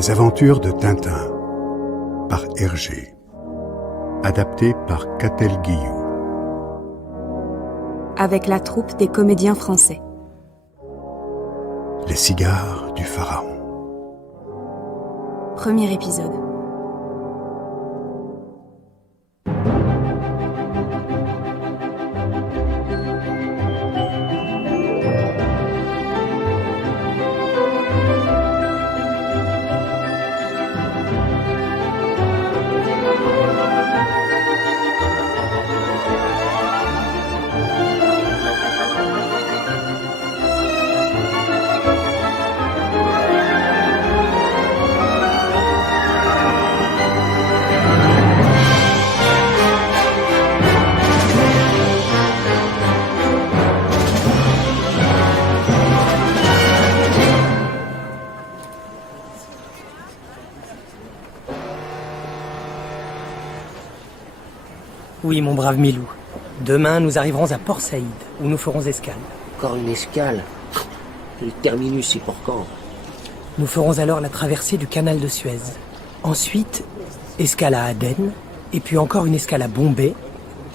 Les aventures de Tintin par Hergé. Adapté par Catel Guillou. Avec la troupe des comédiens français. Les cigares du pharaon. Premier épisode. Oui, mon brave Milou. Demain, nous arriverons à Port Saïd, où nous ferons escale. Encore une escale? Le terminus, c'est pour quand? Nous ferons alors la traversée du canal de Suez. Ensuite, escale à Aden, et puis encore une escale à Bombay,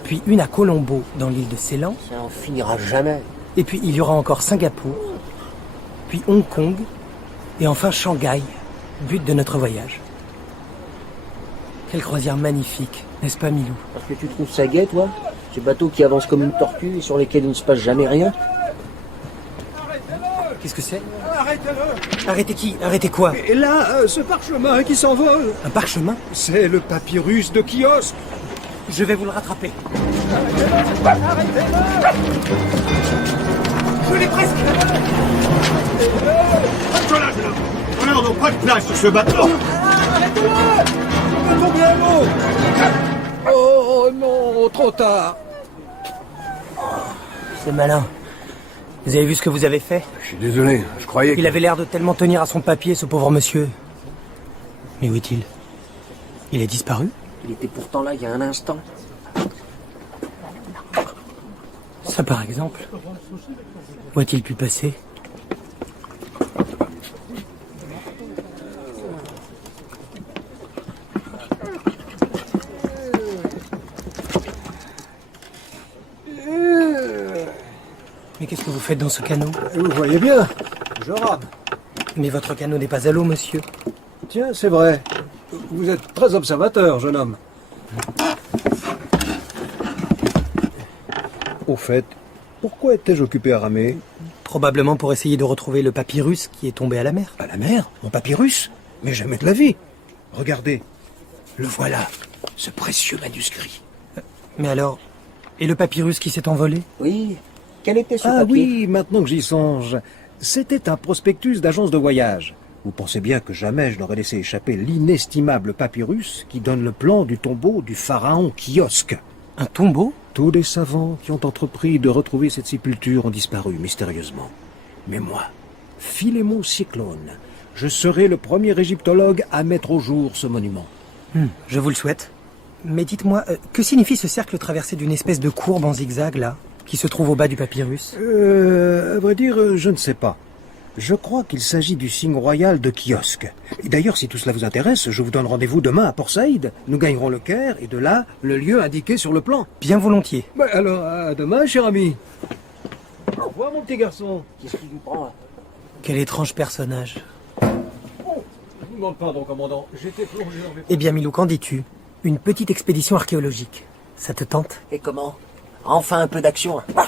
puis une à Colombo, dans l'île de Ceylan. Ça en finira jamais. Et puis il y aura encore Singapour, puis Hong Kong, et enfin Shanghai, but de notre voyage. Quelle croisière magnifique, n'est-ce pas, Milou? Parce que tu trouves ça gai, toi? Ces bateaux qui avancent comme une tortue et sur lesquels il ne se passe jamais rien? Qu'est-ce que c'est? Arrêtez-le! Arrêtez qui? Arrêtez quoi? Et là, ce parchemin qui s'envole, Un parchemin? c'est le papyrus de Kiosque. Je vais vous le rattraper. Je l'ai presque! On n'a pas de place sur ce bateau! Arrêtez-le! On va tomber à l'eau! Oh non, trop tard! C'est malin. Vous avez vu ce que vous avez fait? Je suis désolé, je croyais que... Il avait l'air de tellement tenir à son papier, ce pauvre monsieur. Mais où est-il? Il a disparu? Il était pourtant là il y a un instant. Ça, par exemple. Où a-t-il pu passer? Mais qu'est-ce que vous faites dans ce canot? Vous voyez bien, je rame. Mais votre canot n'est pas à l'eau, monsieur. Tiens, c'est vrai. Vous êtes très observateur, jeune homme. Au fait, pourquoi étais-je occupé à ramer? Probablement pour essayer de retrouver le papyrus qui est tombé à la mer. À la mer? Mon papyrus? Mais jamais de la vie. Regardez, le voilà, ce précieux manuscrit. Mais alors, et le papyrus qui s'est envolé? Oui. Quel était ce Ah papier? oui, maintenant que j'y songe, c'était un prospectus d'agence de voyage. Vous pensez bien que jamais je n'aurais laissé échapper l'inestimable papyrus qui donne le plan du tombeau du pharaon Kiosque. Un tombeau? Tous les savants qui ont entrepris de retrouver cette sépulture ont disparu mystérieusement. Mais moi, Philémon Cyclone, je serai le premier égyptologue à mettre au jour ce monument. Je vous le souhaite. Mais dites-moi, que signifie ce cercle traversé d'une espèce de courbe en zigzag, là, qui se trouve au bas du papyrus? À vrai dire, je ne sais pas. Je crois qu'il s'agit du signe royal de Kiosque. Et d'ailleurs, si tout cela vous intéresse, je vous donne rendez-vous demain à Port Saïd. Nous gagnerons le Caire et de là, le lieu indiqué sur le plan. Bien volontiers. Alors, à demain, cher ami. Au revoir, mon petit garçon. Qu'est-ce qui lui prend là? Quel étrange personnage. Je vous demande pardon, commandant. J'étais plongé dans mes... Eh bien, Milou, qu'en dis-tu? Une petite expédition archéologique. Ça te tente? Et comment? Enfin un peu d'action. Ah,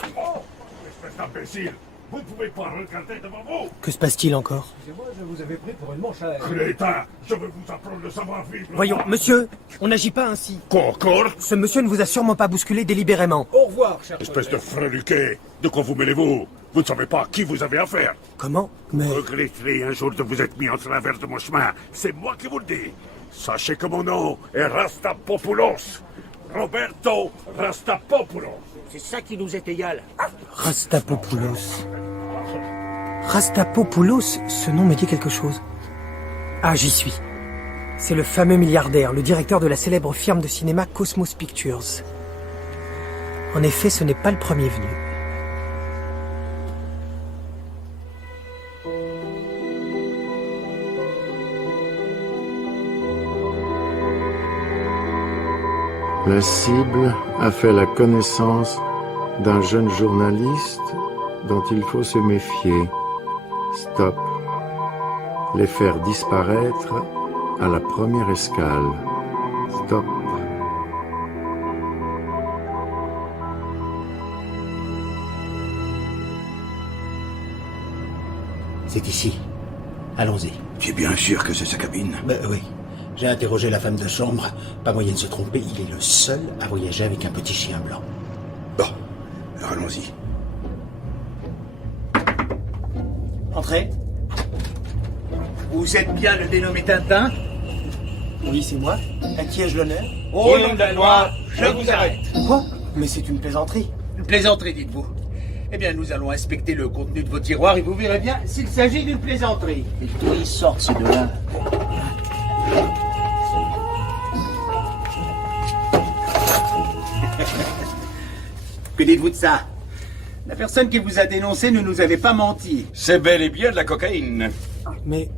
Espèce d'imbécile! Vous ne pouvez pas regarder devant vous! Que se passe-t-il encore? Moi, je vous avais pris pour une manche à air. Crétin! Je veux vous apprendre le savoir-vivre! Voyons, monsieur, on n'agit pas ainsi. Encore? Ce monsieur ne vous a sûrement pas bousculé délibérément. Au revoir, cher Espèce de freluquet! De quoi vous mêlez-vous? Vous ne savez pas à qui vous avez affaire! Comment? Mais... Regretterez un jour de vous être mis en travers de mon chemin. C'est moi qui vous le dis. Sachez que mon nom est Rastapopoulos. Roberto Rastapopoulos. c'est ça qui nous est égal. Rastapopoulos. Rastapopoulos, ce nom me dit quelque chose. Ah, j'y suis. C'est le fameux milliardaire, le directeur de la célèbre firme de cinéma Cosmos Pictures. En effet, ce n'est pas le premier venu. La cible a fait la connaissance d'un jeune journaliste dont il faut se méfier. Stop. Les faire disparaître à la première escale. Stop. C'est ici. Allons-y. Tu es bien sûr que c'est sa cabine? Ben oui. J'ai interrogé la femme de chambre. Pas moyen de se tromper, il est le seul à voyager avec un petit chien blanc. Bon, alors allons-y. Entrez. Vous êtes bien le dénommé Tintin? Oui, c'est moi. À qui ai-je l'honneur? Au nom de la loi, je vous arrête. Quoi? Mais c'est une plaisanterie. Une plaisanterie, dites-vous. Eh bien, nous allons inspecter le contenu de vos tiroirs et vous verrez bien s'il s'agit d'une plaisanterie. Et d'où ils sortent ces deux-là? Que dites-vous de ça? La personne qui vous a dénoncé ne nous avait pas menti. C'est bel et bien de la cocaïne. Mais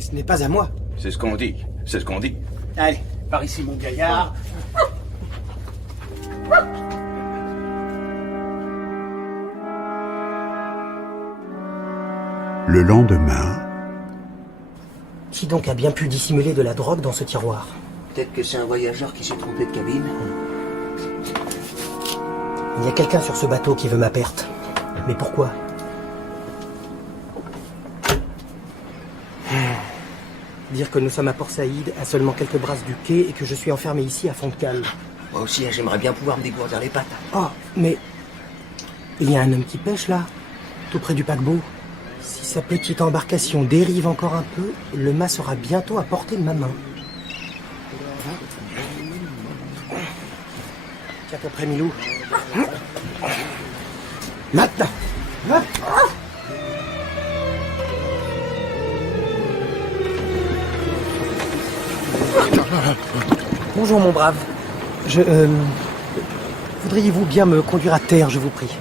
ce n'est pas à moi. C'est ce qu'on dit. C'est ce qu'on dit. Allez, par ici, mon gaillard. Le lendemain, Qui donc a bien pu dissimuler de la drogue dans ce tiroir? Peut-être que c'est un voyageur qui s'est trompé de cabine. Il y a quelqu'un sur ce bateau qui veut ma perte. Mais pourquoi? Dire que nous sommes à Port Saïd, à seulement quelques brasses du quai, et que je suis enfermé ici à fond de cale. Moi aussi, j'aimerais bien pouvoir me dégourdir les pattes. Oh, mais... il y a un homme qui pêche là, tout près du paquebot. Si sa petite embarcation dérive encore un peu, le mât sera bientôt à portée de ma main. Tiens ton prêt, Milou. Maintenant. Bonjour mon brave. Voudriez-vous bien me conduire à terre, je vous prie?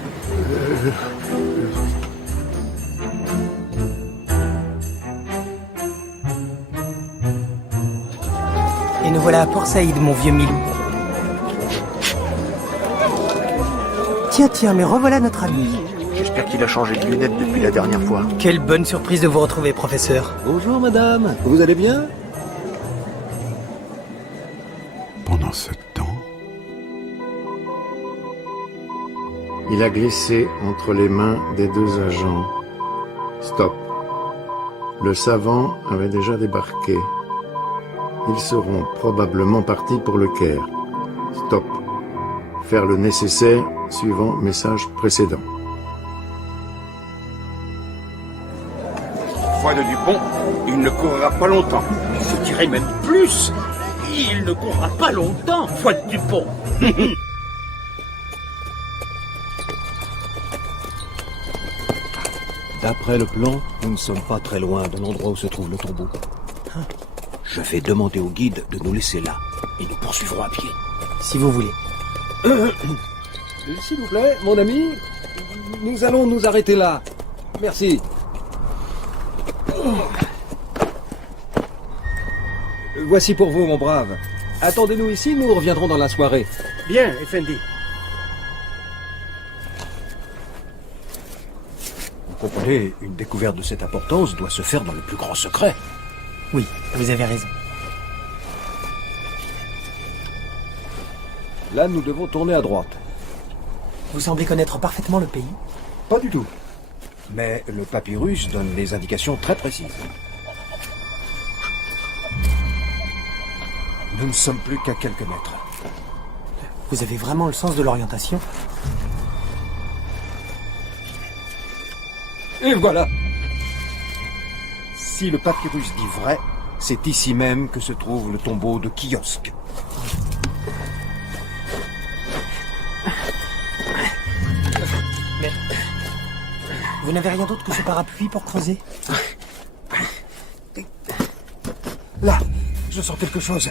Et nous voilà à Port Saïd, mon vieux Milou. Tiens, mais revoilà notre ami. J'espère qu'il a changé de lunettes depuis la dernière fois. Quelle bonne surprise de vous retrouver, professeur. Bonjour madame, vous allez bien? pendant ce temps, Il a glissé entre les mains des deux agents. Stop. Le savant avait déjà débarqué. Ils seront probablement partis pour le Caire. Stop. Faire le nécessaire suivant message précédent. Foi de Dupont, il ne courra pas longtemps. Je dirais même plus. Il ne courra pas longtemps, Foi de Dupont. D'après le plan, nous ne sommes pas très loin de l'endroit où se trouve le tombeau. Je vais demander au guide de nous laisser là, et nous poursuivrons à pied. Si vous voulez. S'il vous plaît, mon ami, nous allons nous arrêter là. Merci. Voici pour vous, mon brave. Attendez-nous ici, nous reviendrons dans la soirée. Bien, Effendi. Vous comprenez, une découverte de cette importance doit se faire dans le plus grand secret. Oui, vous avez raison. Là, nous devons tourner à droite. Vous semblez connaître parfaitement le pays. Pas du tout. Mais le papyrus donne des indications très précises. Nous ne sommes plus qu'à quelques mètres. Vous avez vraiment le sens de l'orientation. Et voilà. Si le papyrus dit vrai, c'est ici même que se trouve le tombeau de Kiosque. Mais... vous n'avez rien d'autre que ce parapluie pour creuser? Là, je sens quelque chose.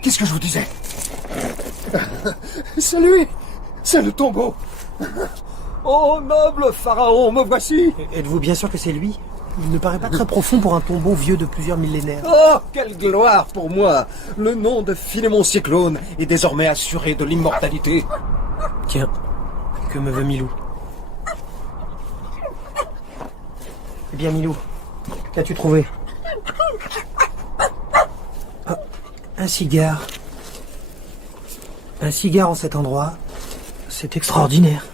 Qu'est-ce que je vous disais? C'est lui! C'est le tombeau! Oh, noble pharaon, me voici! Êtes-vous bien sûr que c'est lui? Il ne paraît pas très profond pour un tombeau vieux de plusieurs millénaires. Oh, quelle gloire pour moi! Le nom de Philémon Cyclone est désormais assuré de l'immortalité. Tiens, que me veut Milou? Eh bien, Milou, qu'as-tu trouvé? Ah, un cigare. Un cigare en cet endroit, c'est extraordinaire.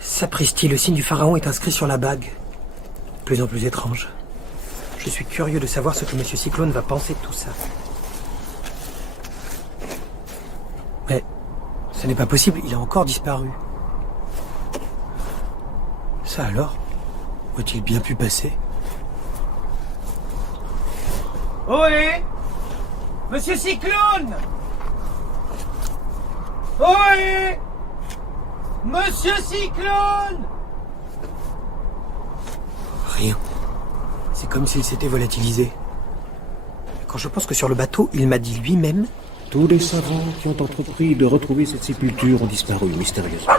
Sapristi, le signe du pharaon est inscrit sur la bague. De plus en plus étrange. Je suis curieux de savoir ce que Monsieur Cyclone va penser de tout ça. Mais ce n'est pas possible, il a encore disparu. Ça alors? Où a-t-il bien pu passer? Ohé! Monsieur Cyclone! Ohé! Monsieur Cyclone! Rien. C'est comme s'il s'était volatilisé. Quand je pense que sur le bateau, il m'a dit lui-même... Tous les savants qui ont entrepris de retrouver cette sépulture ont disparu mystérieusement.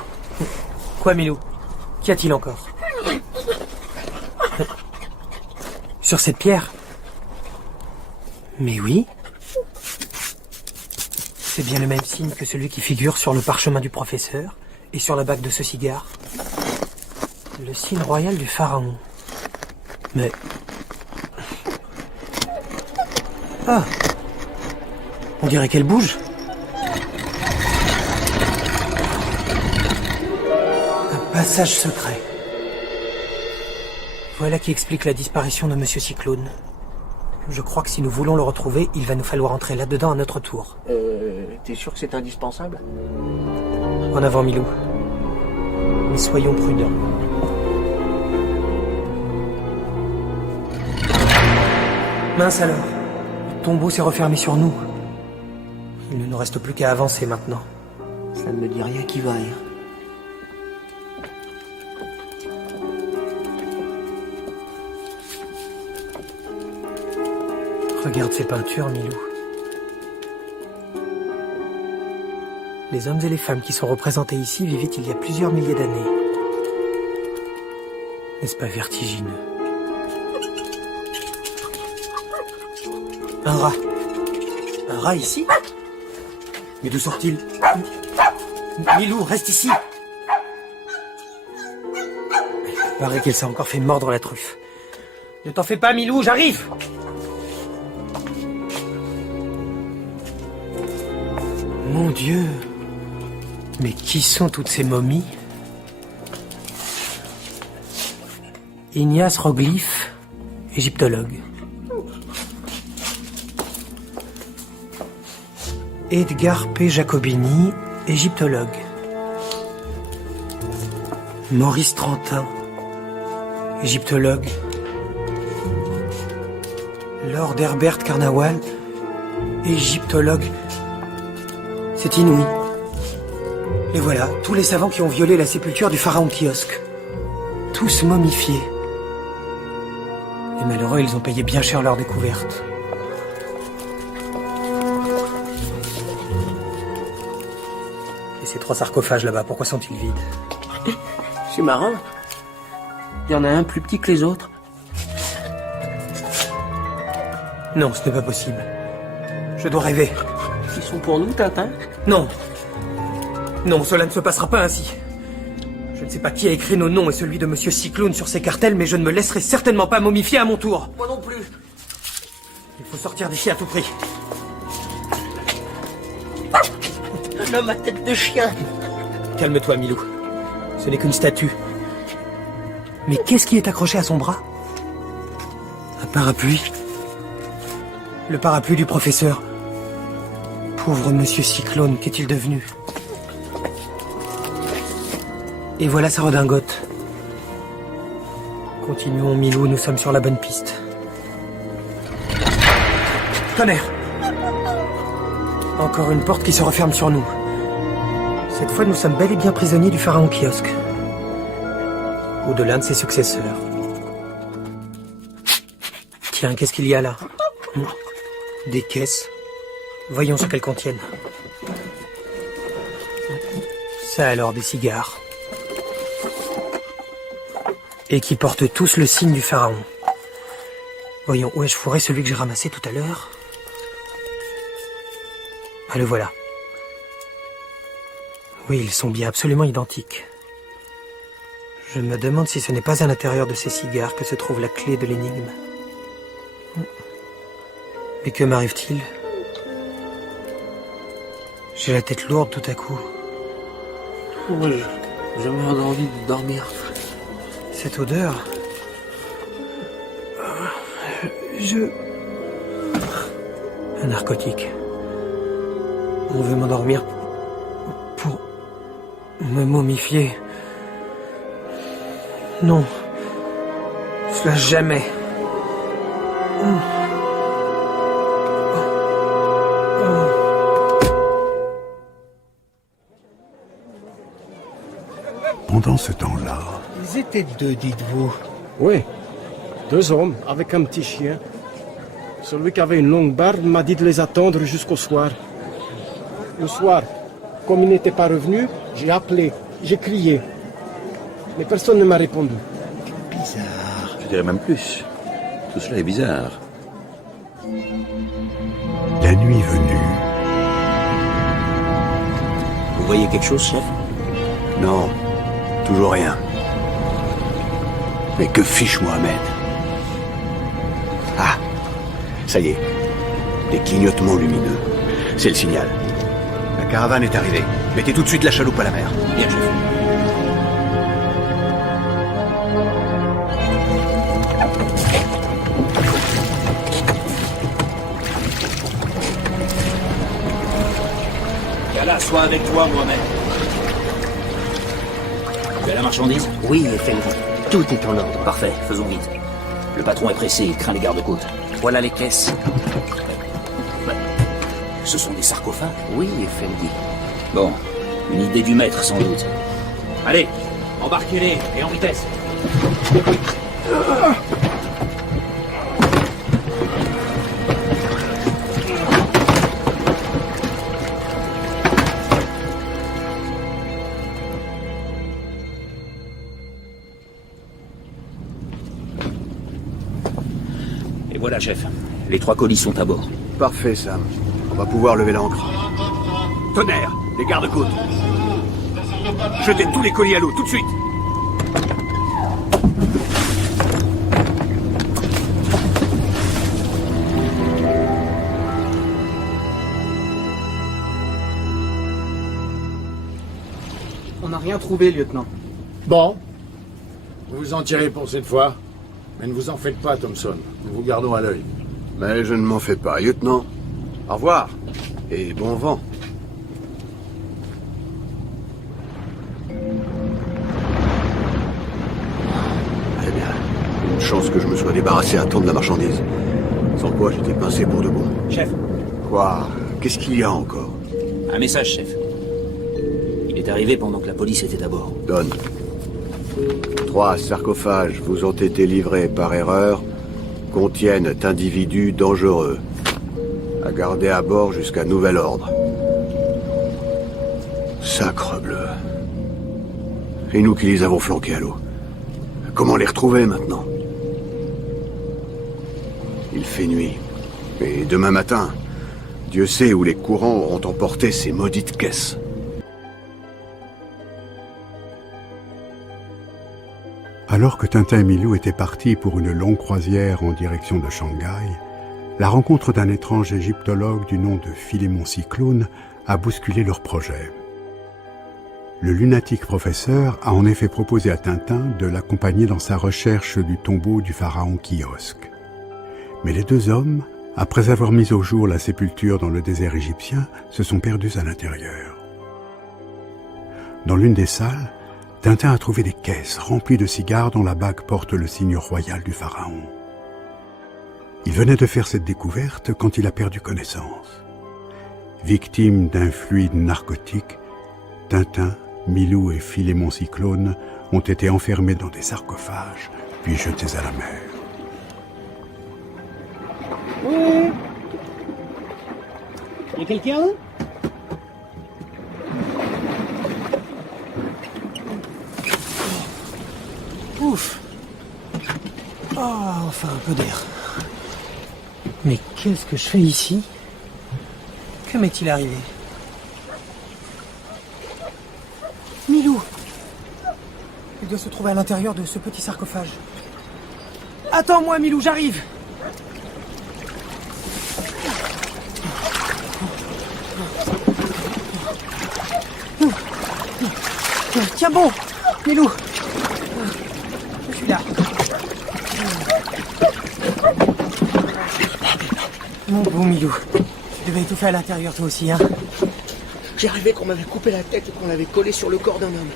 Quoi, Milou? Qu'y a-t-il encore? Sur cette pierre? Mais oui. C'est bien le même signe que celui qui figure sur le parchemin du professeur et sur la bague de ce cigare. Le signe royal du pharaon. Mais... Ah! On dirait qu'elle bouge. Un passage secret. Voilà qui explique la disparition de Monsieur Cyclone. Je crois que si nous voulons le retrouver, il va nous falloir entrer là-dedans à notre tour. T'es sûr que c'est indispensable? En avant, Milou. Mais soyons prudents. Mince alors. Le tombeau s'est refermé sur nous. Il ne nous reste plus qu'à avancer maintenant. Ça ne me dit rien qui vaille. Regarde ces peintures, Milou. Les hommes et les femmes qui sont représentés ici vivaient il y a plusieurs milliers d'années. N'est-ce pas vertigineux? Un rat. Un rat ici? Mais d'où sort-il? Milou, reste ici! Il paraît qu'elle s'est encore fait mordre la truffe. Ne t'en fais pas, Milou, j'arrive! Mon Dieu! Mais qui sont toutes ces momies? Ignace Roglyphe, égyptologue. Edgar P. Jacobini, égyptologue. Maurice Trentin, égyptologue. Lord Herbert Carnawal, égyptologue. C'est inouï. Et voilà, tous les savants qui ont violé la sépulture du pharaon Kiosque. Tous momifiés. Les malheureux, ils ont payé bien cher leur découverte. Et ces 3 sarcophages là-bas, pourquoi sont-ils vides? C'est marrant. Il y en a un plus petit que les autres. Non, ce n'est pas possible. Je dois rêver. Ils sont pour nous, Tintin? Non. Non, cela ne se passera pas ainsi. Je ne sais pas qui a écrit nos noms et celui de Monsieur Cyclone sur ces cartels, mais je ne me laisserai certainement pas momifier à mon tour. Moi non plus. Il faut sortir d'ici à tout prix. Un homme à tête de chien. Calme-toi, Milou. Ce n'est qu'une statue. Mais qu'est-ce qui est accroché à son bras? Un parapluie. Le parapluie du professeur. Pauvre Monsieur Cyclone, qu'est-il devenu? Et voilà sa redingote. Continuons, Milou, nous sommes sur la bonne piste. Tonnerre! Encore une porte qui se referme sur nous. Cette fois, nous sommes bel et bien prisonniers du pharaon Kiosque. Ou de l'un de ses successeurs. Tiens, qu'est-ce qu'il y a là? Des caisses. Voyons ce qu'elles contiennent. Ça alors, des cigares. Et qui portent tous le signe du pharaon. Voyons, où ai-je fourré celui que j'ai ramassé tout à l'heure? Ah, le voilà. Oui, ils sont bien absolument identiques. Je me demande si ce n'est pas à l'intérieur de ces cigares que se trouve la clé de l'énigme. Mais que m'arrive-t-il? J'ai la tête lourde tout à coup. J'ai jamais envie de dormir. Cette odeur... Un narcotique. On veut m'endormir pour me momifier. Non. Cela jamais. Pendant ce temps-là, Ils étaient deux, dites-vous. Oui, 2 hommes avec un petit chien. Celui qui avait une longue barbe m'a dit de les attendre jusqu'au soir. Le soir, comme il n'était pas revenu, j'ai appelé, j'ai crié. Mais personne ne m'a répondu. Bizarre. Je dirais même plus. Tout cela est bizarre. la nuit venue, Vous voyez quelque chose, chef? Non, toujours rien. Mais que fiche Mohamed? Ah, ça y est. Des clignotements lumineux. C'est le signal. La caravane est arrivée. Mettez tout de suite la chaloupe à la mer. Bien, chef. Qu'Allah soit avec toi, Mohamed. Tu as la marchandise? Oui, Effendi. Tout est en ordre. Parfait, faisons vite. Le patron est pressé, il craint les gardes-côtes. Voilà les caisses. Ce sont des sarcophages? Oui, Effendi. Bon, une idée du maître, sans doute. Allez, embarquez-les, et en vitesse. Et voilà, chef. Les 3 colis sont à bord. Parfait, Sam. On va pouvoir lever l'ancre. Tonnerre, les gardes-côtes. Jetez tous les colis à l'eau, tout de suite. On n'a rien trouvé, lieutenant. Bon, vous vous en tirez pour cette fois. Mais ne vous en faites pas, Thompson. Nous vous gardons à l'œil. Mais je ne m'en fais pas, lieutenant. Au revoir. Et bon vent. Eh bien, une chance que je me sois débarrassé à temps de la marchandise. Sans quoi j'étais pincé pour de bon. Chef, Quoi? Qu'est-ce qu'il y a encore? un message, chef. Il est arrivé pendant que la police était à bord. Donne. 3 sarcophages vous ont été livrés par erreur, contiennent individus dangereux. À garder à bord jusqu'à nouvel ordre. Sacre bleu. Et nous qui les avons flanqués à l'eau. Comment les retrouver maintenant? Il fait nuit. Et demain matin, Dieu sait où les courants auront emporté ces maudites caisses. alors que Tintin et Milou étaient partis pour une longue croisière en direction de Shanghai, la rencontre d'un étrange égyptologue du nom de Philémon Cyclone a bousculé leur projet. Le lunatique professeur a en effet proposé à Tintin de l'accompagner dans sa recherche du tombeau du pharaon Kiosque. Mais les 2 hommes, après avoir mis au jour la sépulture dans le désert égyptien, se sont perdus à l'intérieur. Dans l'une des salles, Tintin a trouvé des caisses remplies de cigares dont la bague porte le signe royal du pharaon. Il venait de faire cette découverte quand il a perdu connaissance. Victime d'un fluide narcotique, Tintin, Milou et Philémon Cyclone ont été enfermés dans des sarcophages, puis jetés à la mer. Oui. Y a quelqu'un? Ouf, enfin un peu d'air. Mais qu'est-ce que je fais ici? Que m'est-il arrivé? Milou! Il doit se trouver à l'intérieur de ce petit sarcophage. Attends-moi, Milou, j'arrive! Tiens bon, Milou! Je suis là. Mon bon Milou, tu devais étouffer à l'intérieur toi aussi, hein? J'ai rêvé qu'on m'avait coupé la tête et qu'on l'avait collé sur le corps d'un homme.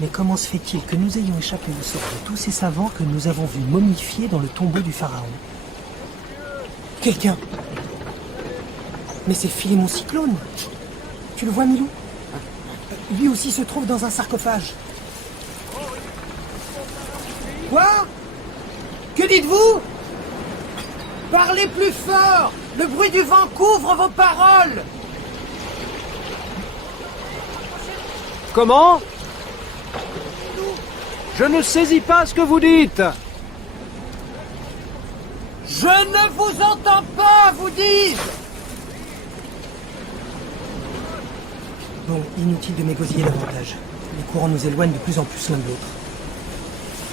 Mais comment se fait-il que nous ayons échappé au sort de tous ces savants que nous avons vus momifiés dans le tombeau du pharaon? Quelqu'un! Mais c'est Philémon Cyclone! Tu le vois, Milou? Lui aussi se trouve dans un sarcophage. Quoi? Que dites-vous? Parlez plus fort! Le bruit du vent couvre vos paroles! Comment? Je ne saisis pas ce que vous dites. Je ne vous entends pas, vous dis-je! Bon, inutile de m'égosiller davantage. Les courants nous éloignent de plus en plus l'un de l'autre.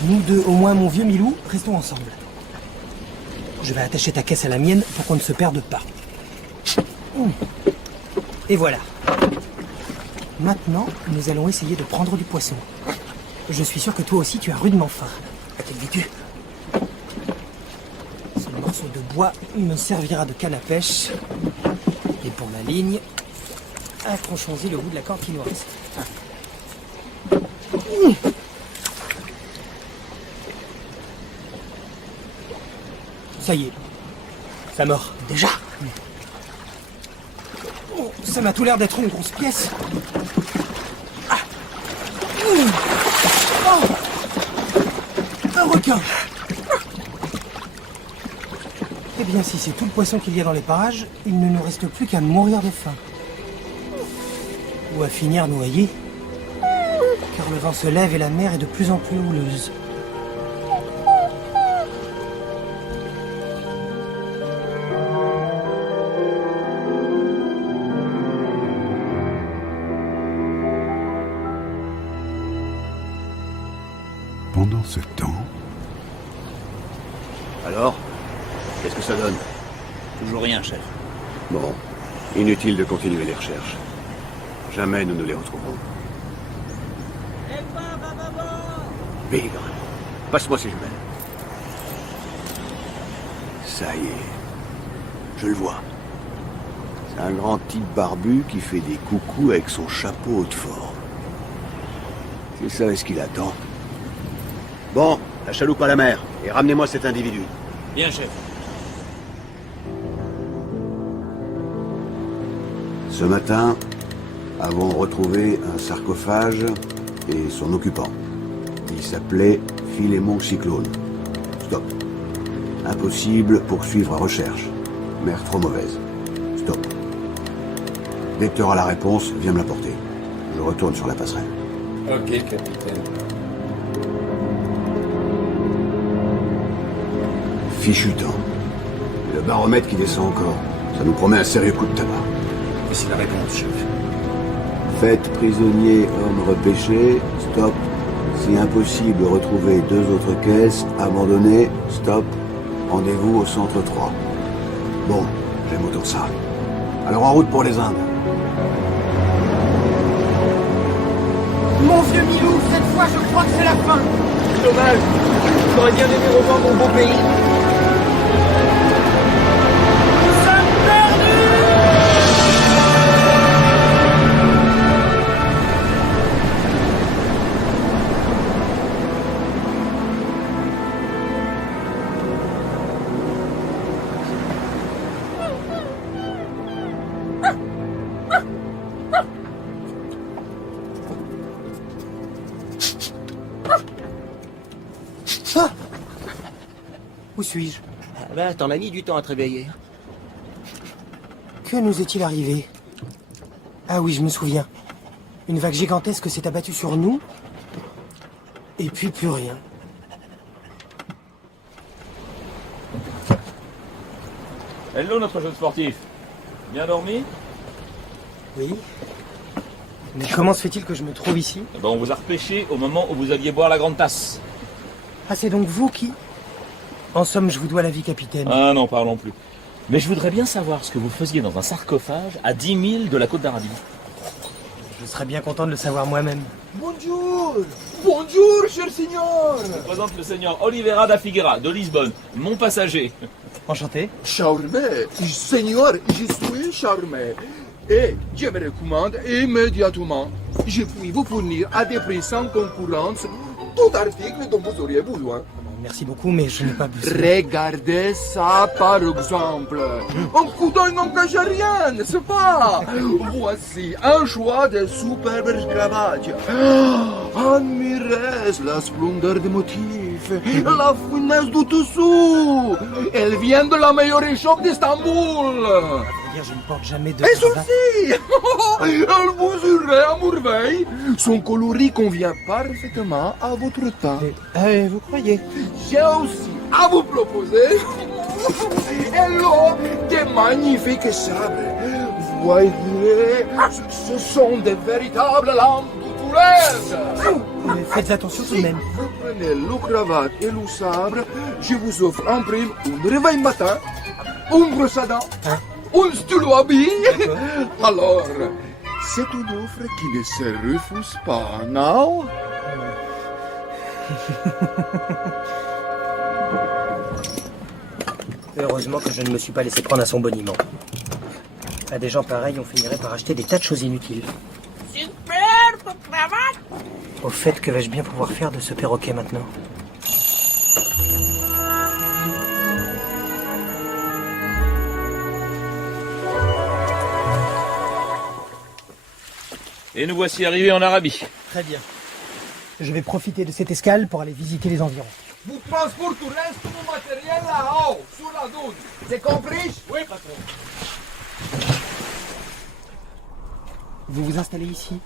Nous deux, au moins mon vieux Milou, restons ensemble. Je vais attacher ta caisse à la mienne pour qu'on ne se perde pas. Et voilà. Maintenant, nous allons essayer de prendre du poisson. Je suis sûr que toi aussi tu as rudement faim. À-t-il vécu? Ce morceau de bois me servira de canne à pêche. Et pour la ligne, accrochons-y le bout de la corde qui nous reste. Ça y est. Ça mord. Déjà? Oh, ça m'a tout l'air d'être une grosse pièce. Ah. Oh. Un requin. Eh bien, si c'est tout le poisson qu'il y a dans les parages, il ne nous reste plus qu'à mourir de faim. Ou à finir noyé. Car le vent se lève et la mer est de plus en plus houleuse. Pendant ce temps... Alors? Qu'est-ce que ça donne? Toujours rien, chef. Bon, inutile de continuer les recherches. Jamais nous ne les retrouverons. Bigre, passe-moi ces jumelles. Ça y est, je le vois. C'est un grand type barbu qui fait des coucous avec son chapeau haut de forme. Je savais ce qu'il attend. Bon, la chaloupe à la mer, et ramenez-moi cet individu. Bien, chef. Ce matin, avons retrouvé un sarcophage et son occupant. Il s'appelait Philémon Cyclone. Stop. Impossible poursuivre recherche. Mer trop mauvaise. Stop. Dès que tu auras la réponse, viens me la porter. Je retourne sur la passerelle. Ok, capitaine. Fichu temps. Le baromètre qui descend encore. Ça nous promet un sérieux coup de tabac. Et c'est la réponse, chef. Faites prisonnier homme repêché. Stop. Si impossible, retrouvez 2 autres caisses. Abandonnées. Stop. Rendez-vous au centre 3. Bon, j'aime autant ça. Alors en route pour les Indes. Mon vieux Milou, cette fois je crois que c'est la fin. Dommage. J'aurais bien aimé revoir mon beau pays. Où suis-je? Ah bah, t'en as mis du temps à te réveiller. Que nous est-il arrivé? Ah oui, je me souviens. Une vague gigantesque s'est abattue sur nous, et puis plus rien. Hello, notre jeune sportif. Bien dormi? Oui. Mais comment se fait-il que je me trouve ici? Eh ben, on vous a repêché au moment où vous alliez boire la grande tasse. Ah, c'est donc vous qui... En somme, je vous dois la vie, capitaine. Ah non, parlons plus. Mais je voudrais bien savoir ce que vous faisiez dans un sarcophage à 10 000 de la Côte d'Arabie. Je serais bien content de le savoir moi-même. Bonjour. Bonjour, cher signor. Je vous présente le seigneur Oliveira da Figueira, de Lisbonne, mon passager. Enchanté. Charmé. Seigneur, je suis charmé. Et je me recommande immédiatement. Je puis vous fournir à des prix sans concurrence tout article dont vous auriez besoin. Merci beaucoup, mais je n'ai pas besoin. Regardez ça, par exemple. Un coup d'œil n'engage rien, n'est-ce pas? Voici un choix de superbes cravates. Admirez la splendeur des motifs, la finesse du dessous. Elle vient de la meilleure échoppe d'Istanbul. Je ne porte jamais de... Et celle-ci elle vous irait à merveille. Son coloris convient parfaitement à votre teint. Vous croyez? J'ai aussi à vous proposer hello, des magnifiques sabres. Voyez, ce sont des véritables lampes doutoureuses. Mais faites attention tout de même. Vous prenez le cravate et le sabre, je vous offre en prime un réveil matin, une brosse à dents, un stylo à billes. Alors, c'est une offre qui ne se refuse pas, non? Heureusement que je ne me suis pas laissé prendre à son boniment. À des gens pareils, on finirait par acheter des tas de choses inutiles. Superbe cravate! Au fait, que vais-je bien pouvoir faire de ce perroquet maintenant? Et nous voici arrivés en Arabie. Très bien. Je vais profiter de cette escale pour aller visiter les environs. Vous transporterez tout le matériel là-haut, sur la dune. C'est compris? Oui, patron. Vous vous installez ici?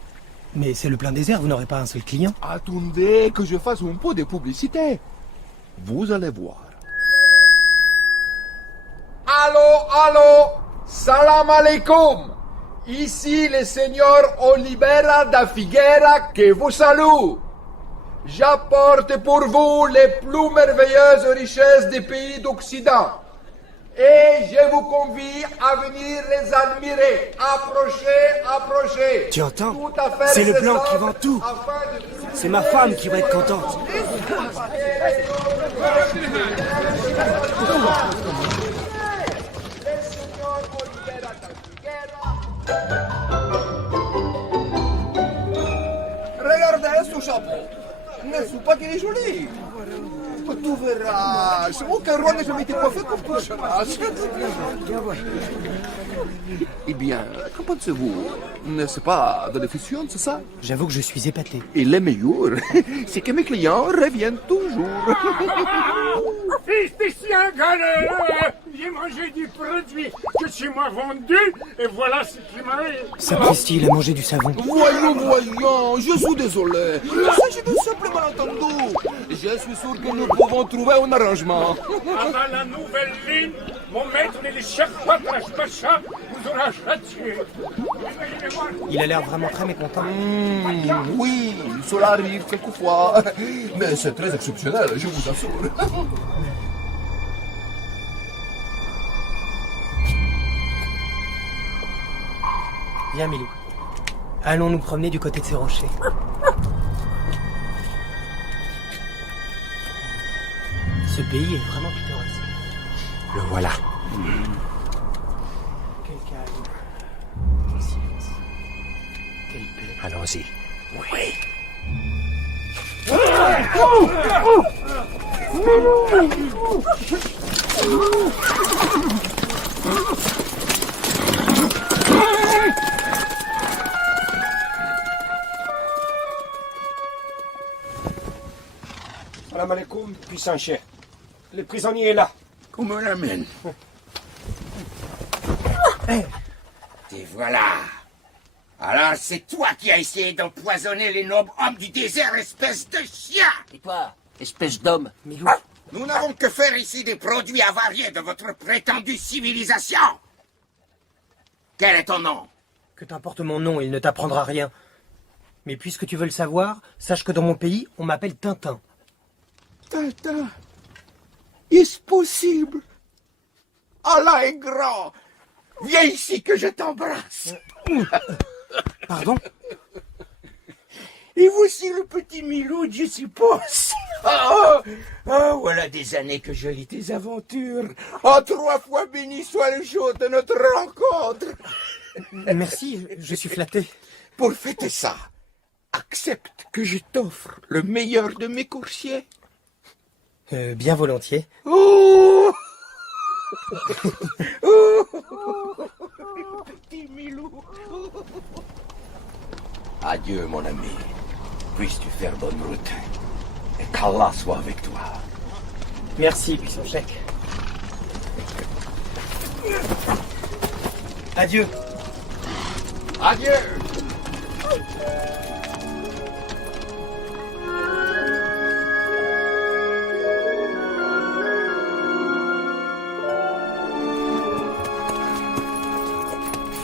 Mais c'est le plein désert, vous n'aurez pas un seul client. Attendez que je fasse un peu de publicité. Vous allez voir. Allô, salam alaikum. Ici le seigneur Oliveira da Figueira que vous salue. J'apporte pour vous les plus merveilleuses richesses des pays d'Occident. Et je vous convie à venir les admirer. Approchez. Tu entends? C'est le blanc qui vend tout. C'est ma femme qui va être contente. Regardez ce chapeau. N'est-ce pas qu'il est joli? Tu verras. Aucun roi n'a jamais été coiffé comme toi, Jonas. Eh bien, qu'en pensez-vous? N'est-ce pas de l'efficience, c'est ça? J'avoue que je suis épaté. Et le meilleur, c'est que mes clients reviennent toujours. Fils de chien galère! J'ai mangé du produit que tu m'as vendu, et voilà ce qui m'arrive. Sapristi, il a mangé du savon. Voyons, je suis désolé. Il s'agit de simple malentendu. Je suis sûr que nous pouvons trouver un arrangement. Avant la nouvelle ligne, mon maître et le chef Patrache Pacha vous aura châtié. Il a l'air vraiment très mécontent. Oui, cela arrive quelquefois. Mais c'est très exceptionnel, je vous assure. Viens, Milou. Allons nous promener du côté de ces rochers. Ce pays est vraiment pittoresque. Le voilà. Quel calme. Quel silence. Quelle paix. Allons-y. Oui. Salam alaikum, puissant chef. Le prisonnier est là. Qu'on me l'amène. Et voilà. Alors c'est toi qui as essayé d'empoisonner les nobles hommes du désert, espèce de chien. Et toi, espèce d'homme? Milou, Nous n'avons que faire ici des produits avariés de votre prétendue civilisation. Quel est ton nom? Que t'importe mon nom, il ne t'apprendra rien. Mais puisque tu veux le savoir, sache que dans mon pays, on m'appelle Tintin. Tintin, est-ce possible? Allah est grand. Viens ici que je t'embrasse. Pardon? Et voici le petit Milou, je suppose. Voilà des années que je lis tes aventures. Oh, 3 fois béni soit le jour de notre rencontre. Merci, je suis flatté. Pour fêter ça, accepte que je t'offre le meilleur de mes coursiers. Bien volontiers. Oh, petit Milou. Adieu, mon ami. Puisses-tu faire bonne route. Et qu'Allah soit avec toi. Merci, puissant chèque. Adieu. Adieu.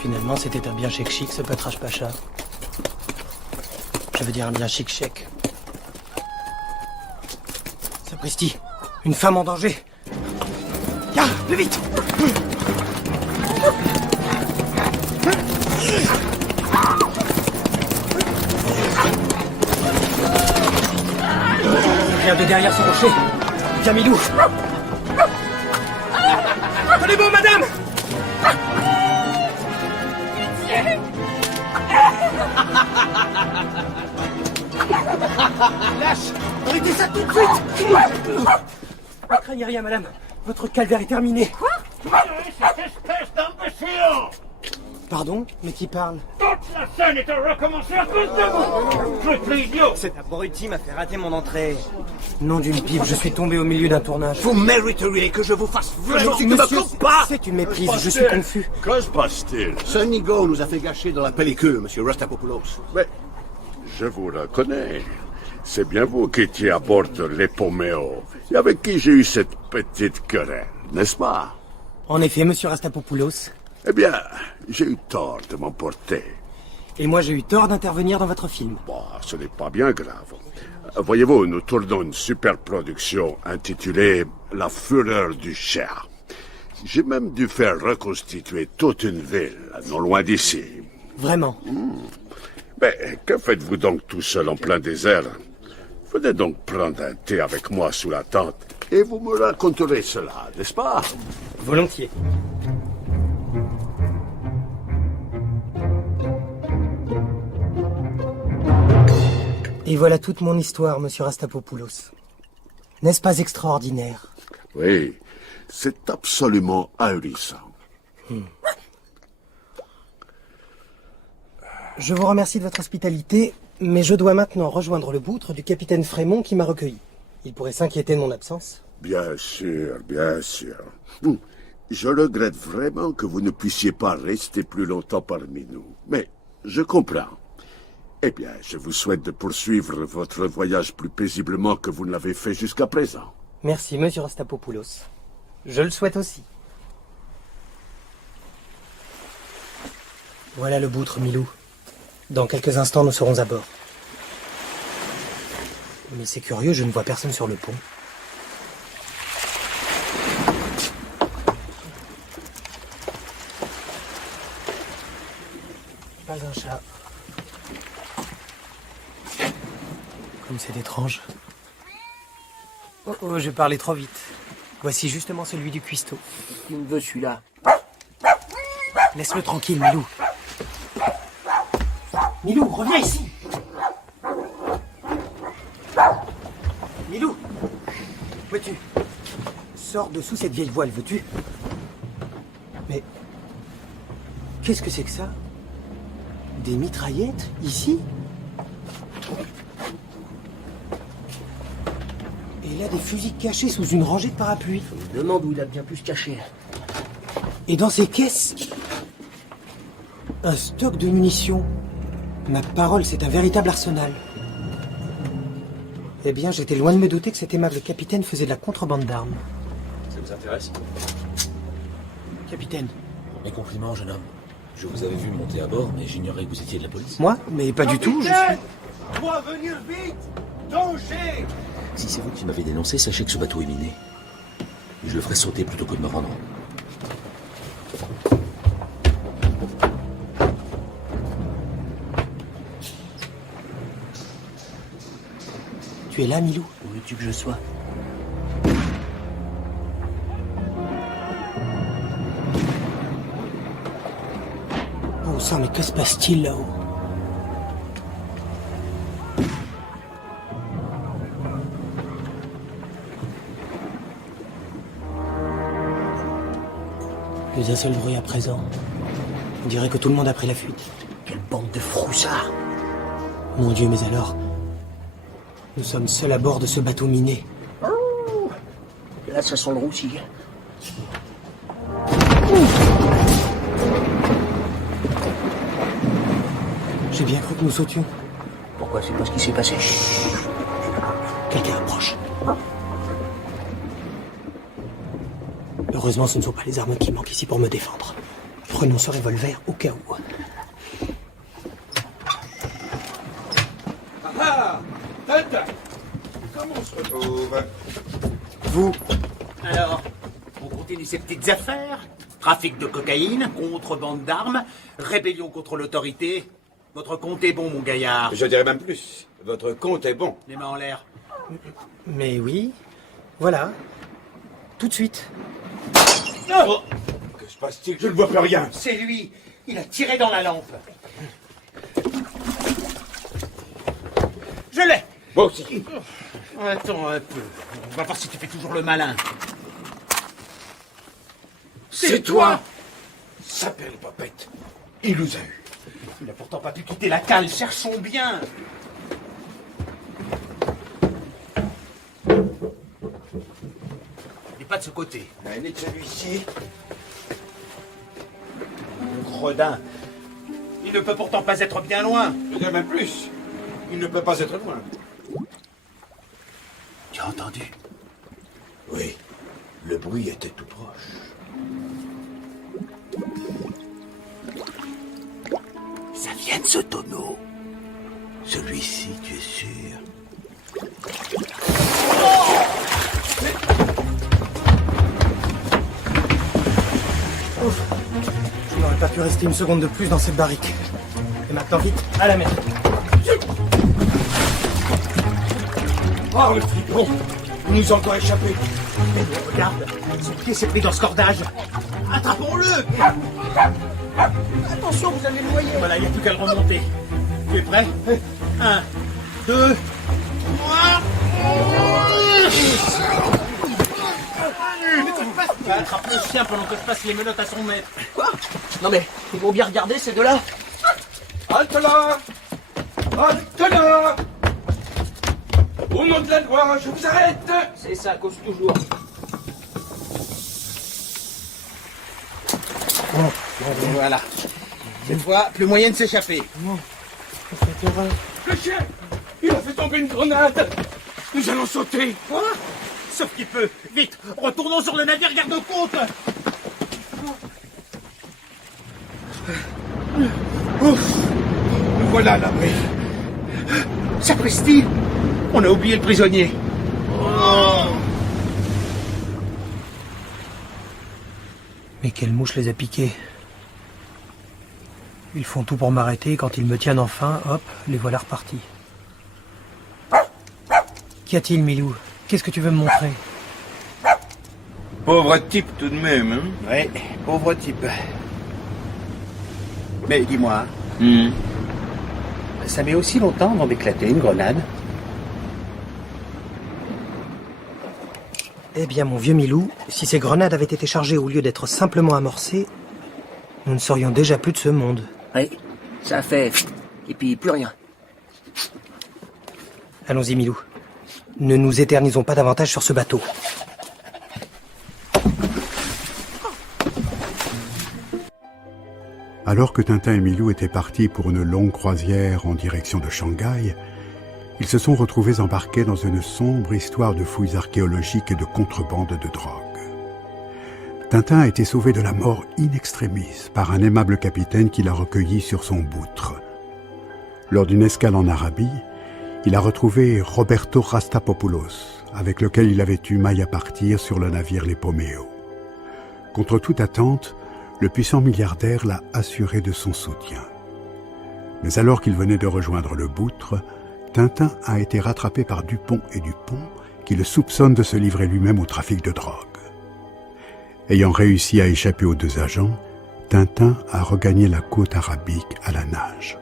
Finalement, c'était un bien chic ce Patrache Pacha. Je veux dire un bien chic. Sapristi, une femme en danger. Ah, plus vite. Viens de derrière ce rocher. Viens, Milou. Tenez bon, madame. Lâche! Arrêtez ça tout de suite! Ne craignez rien, madame. Votre calvaire est terminé. Quoi? Cette espèce d'imbécile! Pardon? Mais qui parle? Toute la scène est à recommencer à cause de vous! Idiot! Cet abruti m'a fait rater mon entrée. Nom d'une pipe, je suis tombé au milieu d'un tournage. Vous mériteriez que je vous fasse vraiment... Tu ne me coupes pas! C'est une méprise, je suis confus. Que se passe-t-il? Sonny Go nous a fait gâcher dans la pellicule, monsieur Rastapopoulos. Mais je vous reconnais. C'est bien vous qui étiez à bord de l'Epomeo, et avec qui j'ai eu cette petite querelle, n'est-ce pas? En effet, monsieur Rastapopoulos. Eh bien, j'ai eu tort de m'emporter. Et moi, j'ai eu tort d'intervenir dans votre film. Bon, ce n'est pas bien grave. Voyez-vous, nous tournons une super production intitulée La Fureur du Cher. J'ai même dû faire reconstituer toute une ville, non loin d'ici. Vraiment? Mais que faites-vous donc tout seul en plein désert? Venez donc prendre un thé avec moi sous la tente, et vous me raconterez cela, n'est-ce pas? Volontiers. Et voilà toute mon histoire, monsieur Rastapopoulos. N'est-ce pas extraordinaire? Oui, c'est absolument ahurissant. Je vous remercie de votre hospitalité, mais je dois maintenant rejoindre le boutre du capitaine Frémont qui m'a recueilli. Il pourrait s'inquiéter de mon absence. Bien sûr, bien sûr. Je regrette vraiment que vous ne puissiez pas rester plus longtemps parmi nous. Mais je comprends. Eh bien, je vous souhaite de poursuivre votre voyage plus paisiblement que vous ne l'avez fait jusqu'à présent. Merci, monsieur Rastapopoulos. Je le souhaite aussi. Voilà le boutre, Milou. Dans quelques instants, nous serons à bord. Mais c'est curieux, je ne vois personne sur le pont. Pas un chat. Comme c'est étrange. Oh, je parlais trop vite. Voici justement celui du cuistot. Qui me veut celui-là? Laisse-le tranquille, Milou. Milou, reviens ici. Milou, veux-tu? Sors de sous cette vieille voile, veux-tu? Mais qu'est-ce que c'est que ça? Des mitraillettes, ici? Et là, des fusils cachés sous une rangée de parapluies. Je me demande où il a bien pu se cacher. Et dans ces caisses, un stock de munitions. Ma parole, c'est un véritable arsenal. Eh bien, j'étais loin de me douter que cet aimable capitaine faisait de la contrebande d'armes. Ça vous intéresse? Capitaine. Mes compliments, jeune homme. Je vous avais vu monter à bord, mais j'ignorais que vous étiez de la police. Moi? Mais pas du tout, je suis... Dois venir vite! Danger! Si c'est vous qui m'avez dénoncé, sachez que ce bateau est miné. Et je le ferai sauter plutôt que de me rendre. Tu es là, Milou? Où veux-tu que je sois? Oh sang, mais que se passe-t-il là-haut? Plus un seul bruit à présent. On dirait que tout le monde a pris la fuite. Quelle bande de froussards! Mon Dieu, mais alors... Nous sommes seuls à bord de ce bateau miné. Oh, là, ça sent le roussi. J'ai bien cru que nous sautions. Pourquoi? C'est pas ce qui s'est passé. Quelqu'un approche. Heureusement, ce ne sont pas les armes qui manquent ici pour me défendre. Prenons ce revolver au cas où. Ah! Tintin! Comment on se retrouve? Vous? Alors, on continue ces petites affaires? Trafic de cocaïne, contrebande d'armes, rébellion contre l'autorité. Votre compte est bon, mon gaillard. Je dirais même plus. Votre compte est bon. Les mains en l'air. Mais oui, voilà. Tout de suite. Oh, Que se passe-t-il? Je ne vois plus rien. c'est lui. Il a tiré dans la lampe. Je l'ai. Moi aussi. Attends un peu. On va voir si tu fais toujours le malin. C'est toi? S'appelle Popette. Il nous a eu. Il n'a pourtant pas pu quitter la cale. Cherchons bien. Il n'est pas de ce côté. Ni de celui-ci. Le gredin. Il ne peut pourtant pas être bien loin. Je dirais même plus. Il ne peut pas être loin. Tu as entendu? Oui. Le bruit était tout proche. Ça vient de ce tonneau. Celui-ci, tu es sûr? Ouf. Je n'aurais pas pu rester une seconde de plus dans cette barrique. Et maintenant, vite, à la mer. Oh, le fripon! Il nous a encore échappé. Mais regarde, son pied s'est pris dans ce cordage. Attrapons-le! Attention, vous allez le noyer. Voilà, il n'y a plus qu'à le remonter. Tu es prêt? 1, 2, 3... Attrape le chien pendant que je passe les menottes à son maître. Quoi? Non mais, ils vont bien regarder ces deux-là. Halte là! Halte là! Au nom de la loi, je vous arrête! C'est ça, cause toujours. Bon, voilà. Cette fois, plus moyen de s'échapper. Non, Le chien! Il a fait tomber une grenade! Nous allons sauter! Quoi? Sauf qu'il peut. Vite, retournons sur le navire garde-côte. Ouf! Nous voilà à l'abri. Sapristi! On a oublié le prisonnier. Mais quelle mouche les a piqués? Ils font tout pour m'arrêter, quand ils me tiennent enfin, hop, les voilà repartis. Qu'y a-t-il, Milou? Qu'est-ce que tu veux me montrer? Pauvre type tout de même, hein? Ouais, pauvre type. Mais dis-moi, ça met aussi longtemps avant d'éclater une grenade? Eh bien, mon vieux Milou, si ces grenades avaient été chargées au lieu d'être simplement amorcées, nous ne serions déjà plus de ce monde. Oui, ça a fait... Et puis plus rien. Allons-y, Milou. Ne nous éternisons pas davantage sur ce bateau. Alors que Tintin et Milou étaient partis pour une longue croisière en direction de Shanghai, Ils se sont retrouvés embarqués dans une sombre histoire de fouilles archéologiques et de contrebande de drogue. Tintin a été sauvé de la mort in extremis par un aimable capitaine qui l'a recueilli sur son boutre. Lors d'une escale en Arabie, il a retrouvé Roberto Rastapopoulos, avec lequel il avait eu maille à partir sur le navire Lepomeo. Contre toute attente, le puissant milliardaire l'a assuré de son soutien. Mais alors qu'il venait de rejoindre le boutre, Tintin a été rattrapé par Dupont et Dupont, qui le soupçonnent de se livrer lui-même au trafic de drogue. Ayant réussi à échapper aux 2 agents, Tintin a regagné la côte arabique à la nage.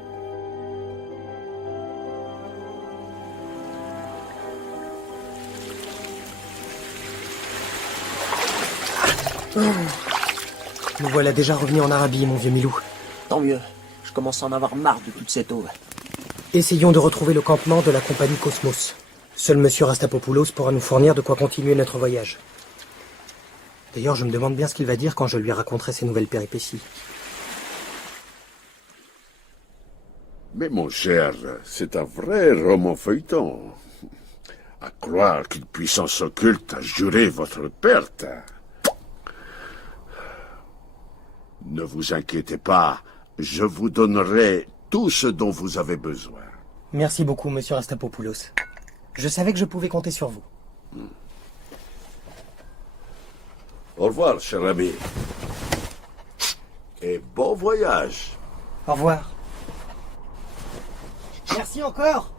Nous voilà déjà revenus en Arabie, mon vieux Milou. Tant mieux. Je commence à en avoir marre de toute cette eau. Essayons de retrouver le campement de la compagnie Cosmos. Seul monsieur Rastapopoulos pourra nous fournir de quoi continuer notre voyage. D'ailleurs, je me demande bien ce qu'il va dire quand je lui raconterai ces nouvelles péripéties. Mais mon cher, c'est un vrai roman feuilleton. À croire qu'une puissance occulte a juré votre perte. Ne vous inquiétez pas, je vous donnerai tout ce dont vous avez besoin. Merci beaucoup, monsieur Rastapopoulos. Je savais que je pouvais compter sur vous. Au revoir, cher ami. Et bon voyage. Au revoir. Merci encore.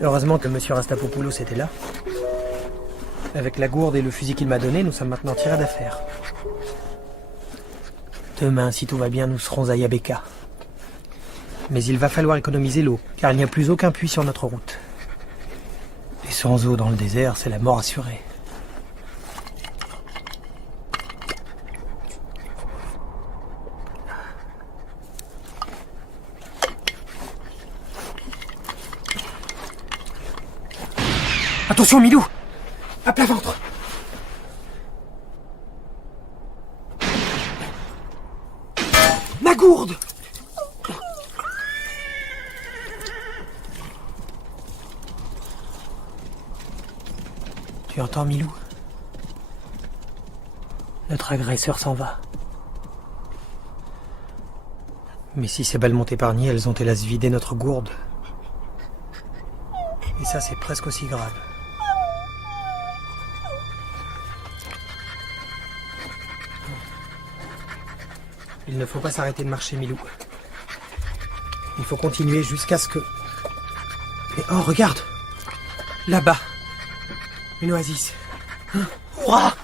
Heureusement que monsieur Rastapopoulos était là. Avec la gourde et le fusil qu'il m'a donné, nous sommes maintenant tirés d'affaire. Demain, si tout va bien, nous serons à Yabeka. Mais il va falloir économiser l'eau, car il n'y a plus aucun puits sur notre route. Et sans eau dans le désert, c'est la mort assurée. Attention, Milou! À plat ventre! Ma gourde! Tu entends, Milou? Notre agresseur s'en va. Mais si ces balles m'ont épargné, elles ont hélas vidé notre gourde. Et ça, c'est presque aussi grave. Il ne faut pas s'arrêter de marcher, Milou. Il faut continuer jusqu'à ce que... Mais oh, regarde! Là-bas! Une oasis. Hurrah!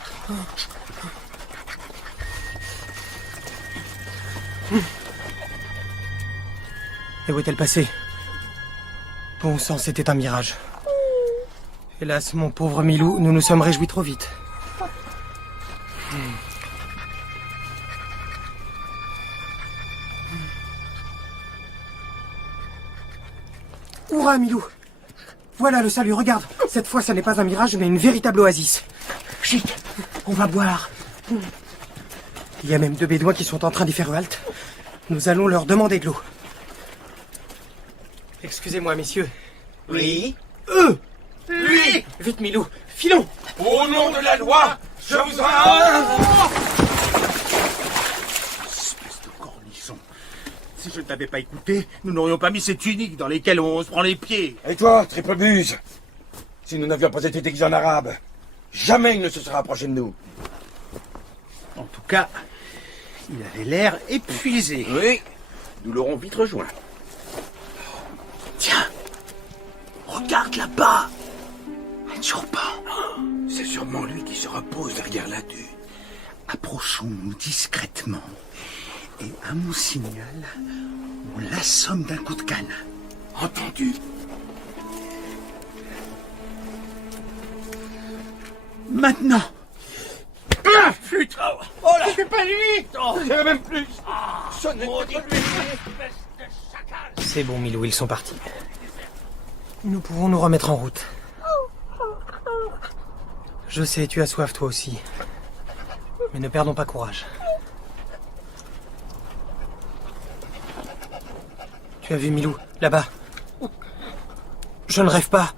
Et où est-elle passée? Bon sang, c'était un mirage. Hélas, mon pauvre Milou, nous nous sommes réjouis trop vite. Hurrah, Milou! Voilà le salut, regarde! Cette fois, ce n'est pas un mirage, mais une véritable oasis. Chut! On va boire. Il y a même 2 bédouins qui sont en train d'y faire halte. Nous allons leur demander de l'eau. Excusez-moi, messieurs. Oui? Eux! Lui! Vite, Milou! Filons! Au nom de la loi, je vous en... Espèce de cornichon. Si je ne t'avais pas écouté, nous n'aurions pas mis ces tuniques dans lesquelles on se prend les pieds. Et toi, triple buse? Si nous n'avions pas été déguisés en arabe, jamais il ne se serait approché de nous. En tout cas, il avait l'air épuisé. Oui, nous l'aurons vite rejoint. Tiens, regarde là-bas. Un turban. C'est sûrement lui qui se repose derrière la dune. Approchons-nous discrètement. Et à mon signal, on l'assomme d'un coup de canne. Entendu. Maintenant. Ah, putain! Oh là! C'est pas lui! Oh, c'est même plus! Ce n'est pas lui! Espèce de chacal! C'est bon, Milou, ils sont partis. Nous pouvons nous remettre en route. Je sais, tu as soif toi aussi. Mais ne perdons pas courage. Tu as vu Milou, là-bas? Je ne rêve pas.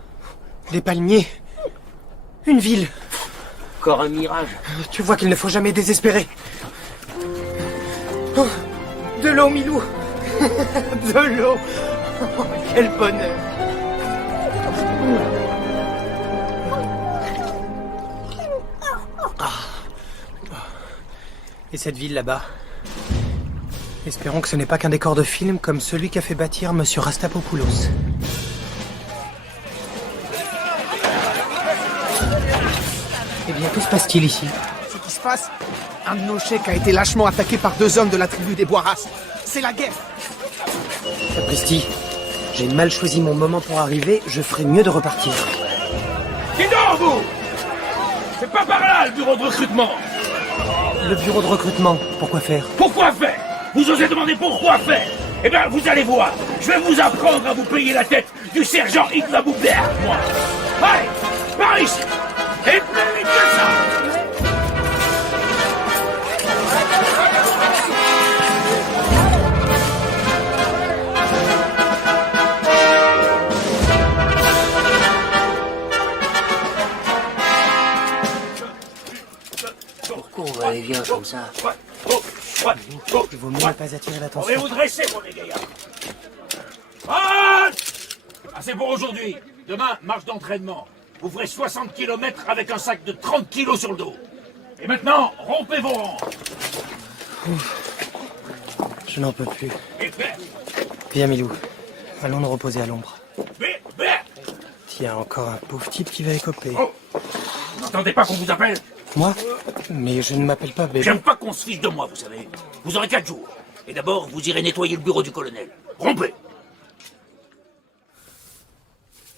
Des palmiers. Une ville. Encore un mirage. Tu vois qu'il ne faut jamais désespérer. Oh, de l'eau, Milou. De l'eau. Oh, quel bonheur. Et cette ville là-bas? Espérons que ce n'est pas qu'un décor de film comme celui qu'a fait bâtir Monsieur Rastapopoulos. Eh bien, que se passe-t-il ici? Ce qui se passe, un de nos cheikhs a été lâchement attaqué par 2 hommes de la tribu des Boiras. C'est la guerre. Sapristi, j'ai mal choisi mon moment pour arriver, je ferais mieux de repartir. Dis donc, vous! C'est pas par là, le bureau de recrutement! Le bureau de recrutement, pourquoi faire? Pourquoi faire? Vous osez demander pourquoi faire? Eh bien, vous allez voir, je vais vous apprendre à vous payer la tête du sergent Hitler Boubert, moi. Allez, par ici! Et plus vite que ça! Pourquoi on va aller bien comme ça? Il vaut mieux ne pas attirer On va l'attention. vous dresser, mon égayard. Ah, c'est pour aujourd'hui. Demain, marche d'entraînement. Vous ferez 60 km avec un sac de 30 kilos sur le dos. Et maintenant, rompez vos rangs. Je n'en peux plus. Et fait. Viens, Milou. Allons nous reposer à l'ombre. Mais, Tiens, encore un pauvre type qui va écoper. vous n'entendez pas qu'on vous appelle? Moi? Mais je ne m'appelle pas bébé. J'aime pas qu'on se fiche de moi, vous savez. Vous aurez 4 jours. Et d'abord, vous irez nettoyer le bureau du colonel. Rompez.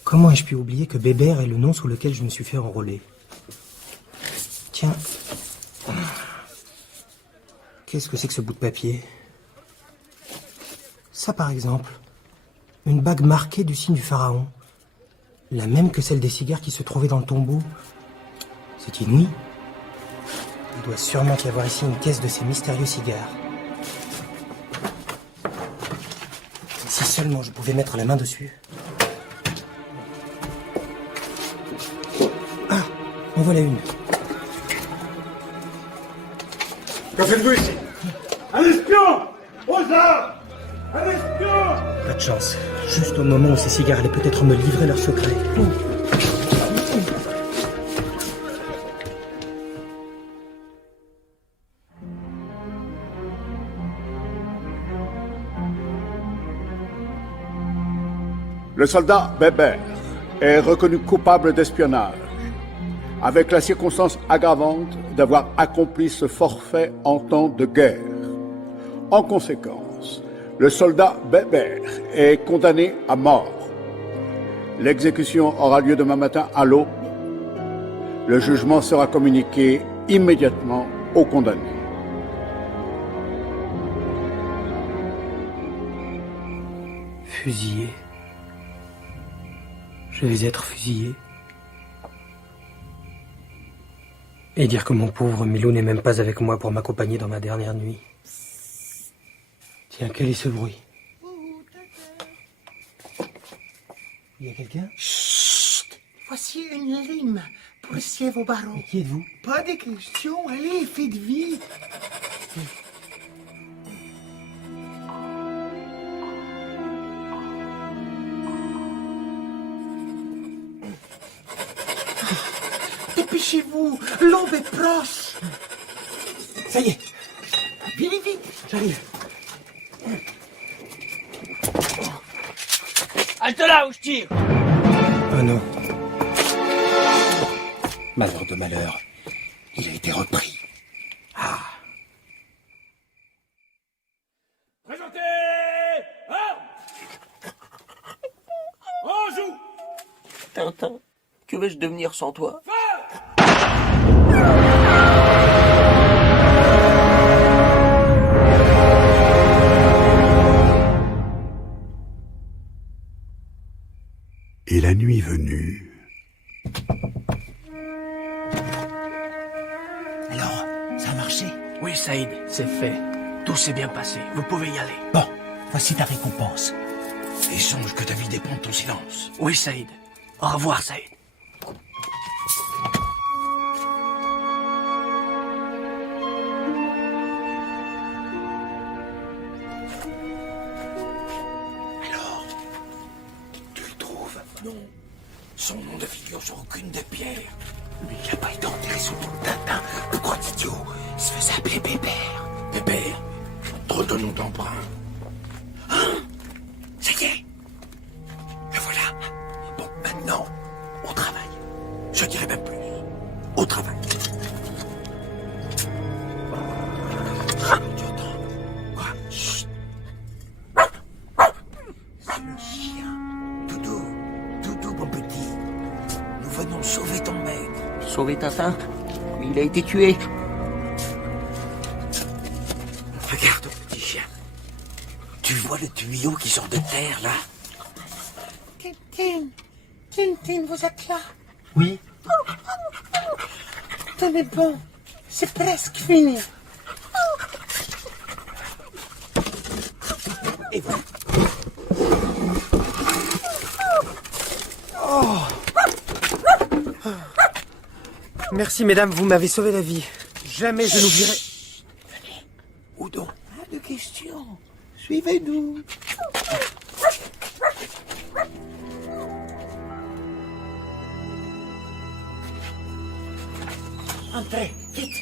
Comment ai-je pu oublier que Bébert est le nom sous lequel je me suis fait enrôler? Tiens. Qu'est-ce que c'est que ce bout de papier? Ça, par exemple. Une bague marquée du signe du pharaon. La même que celle des cigares qui se trouvaient dans le tombeau. C'est inouï. Il doit sûrement y avoir ici une caisse de ces mystérieux cigares. Si seulement je pouvais mettre la main dessus. Ah, en voilà une. Que faites-vous ici? Un espion! Aux armes! Un espion! Pas de chance. Juste au moment où ces cigares allaient peut-être me livrer leurs secrets. Le soldat Bébert est reconnu coupable d'espionnage, avec la circonstance aggravante d'avoir accompli ce forfait en temps de guerre. En conséquence, le soldat Bébert est condamné à mort. L'exécution aura lieu demain matin à l'aube. Le jugement sera communiqué immédiatement aux condamnés. Fusillé. Je vais être fusillé. Et dire que mon pauvre Milou n'est même pas avec moi pour m'accompagner dans ma dernière nuit. Tiens, quel est ce bruit? Il y a quelqu'un? Chut! Voici une lime pour scier vos barreaux. Qui êtes-vous? Pas de questions, allez, faites vite. Dépêchez-vous, l'aube est proche. Ça y est, Vite, vite. j'arrive. Halte là où je tire! Oh non. Malheur de malheur, il a été repris. Présentez! On joue! Tintin, que vais-je devenir sans toi? Et la nuit venue... Alors, ça a marché. Oui, Saïd, c'est fait. Tout s'est bien passé. Vous pouvez y aller. Bon, voici ta récompense. Et songe que ta vie dépend de ton silence. Oui, Saïd. Au revoir, Saïd. Alors, tu le trouves? Non. Son nom ne figure sur aucune des pierres. Mais il n'a pas été enterré sous le nom de Tintin. Le gros idiot. Il se faisait appeler Pépère. Pépère? Trop de noms d'emprunt. Hein? Ça y est. Le voilà. Bon, maintenant, au travail. Je dirais même plus. Au travail. Ah, tu entends? Quoi? Chut. C'est le chien. Doudou. Doudou, mon petit. Nous venons sauver ton maître. Sauver Tintin? Mais il a été tué. Regarde, petit chien. Tu vois le tuyau qui sort de terre, là? Tintin, Tintin, vous êtes là? Oui. Tenez bon, c'est presque fini. Et voilà. Oh. Merci, mesdames, vous m'avez sauvé la vie. Jamais je n'oublierai... Venez. Où donc? Pas de questions. Suivez-nous. Entrez, vite.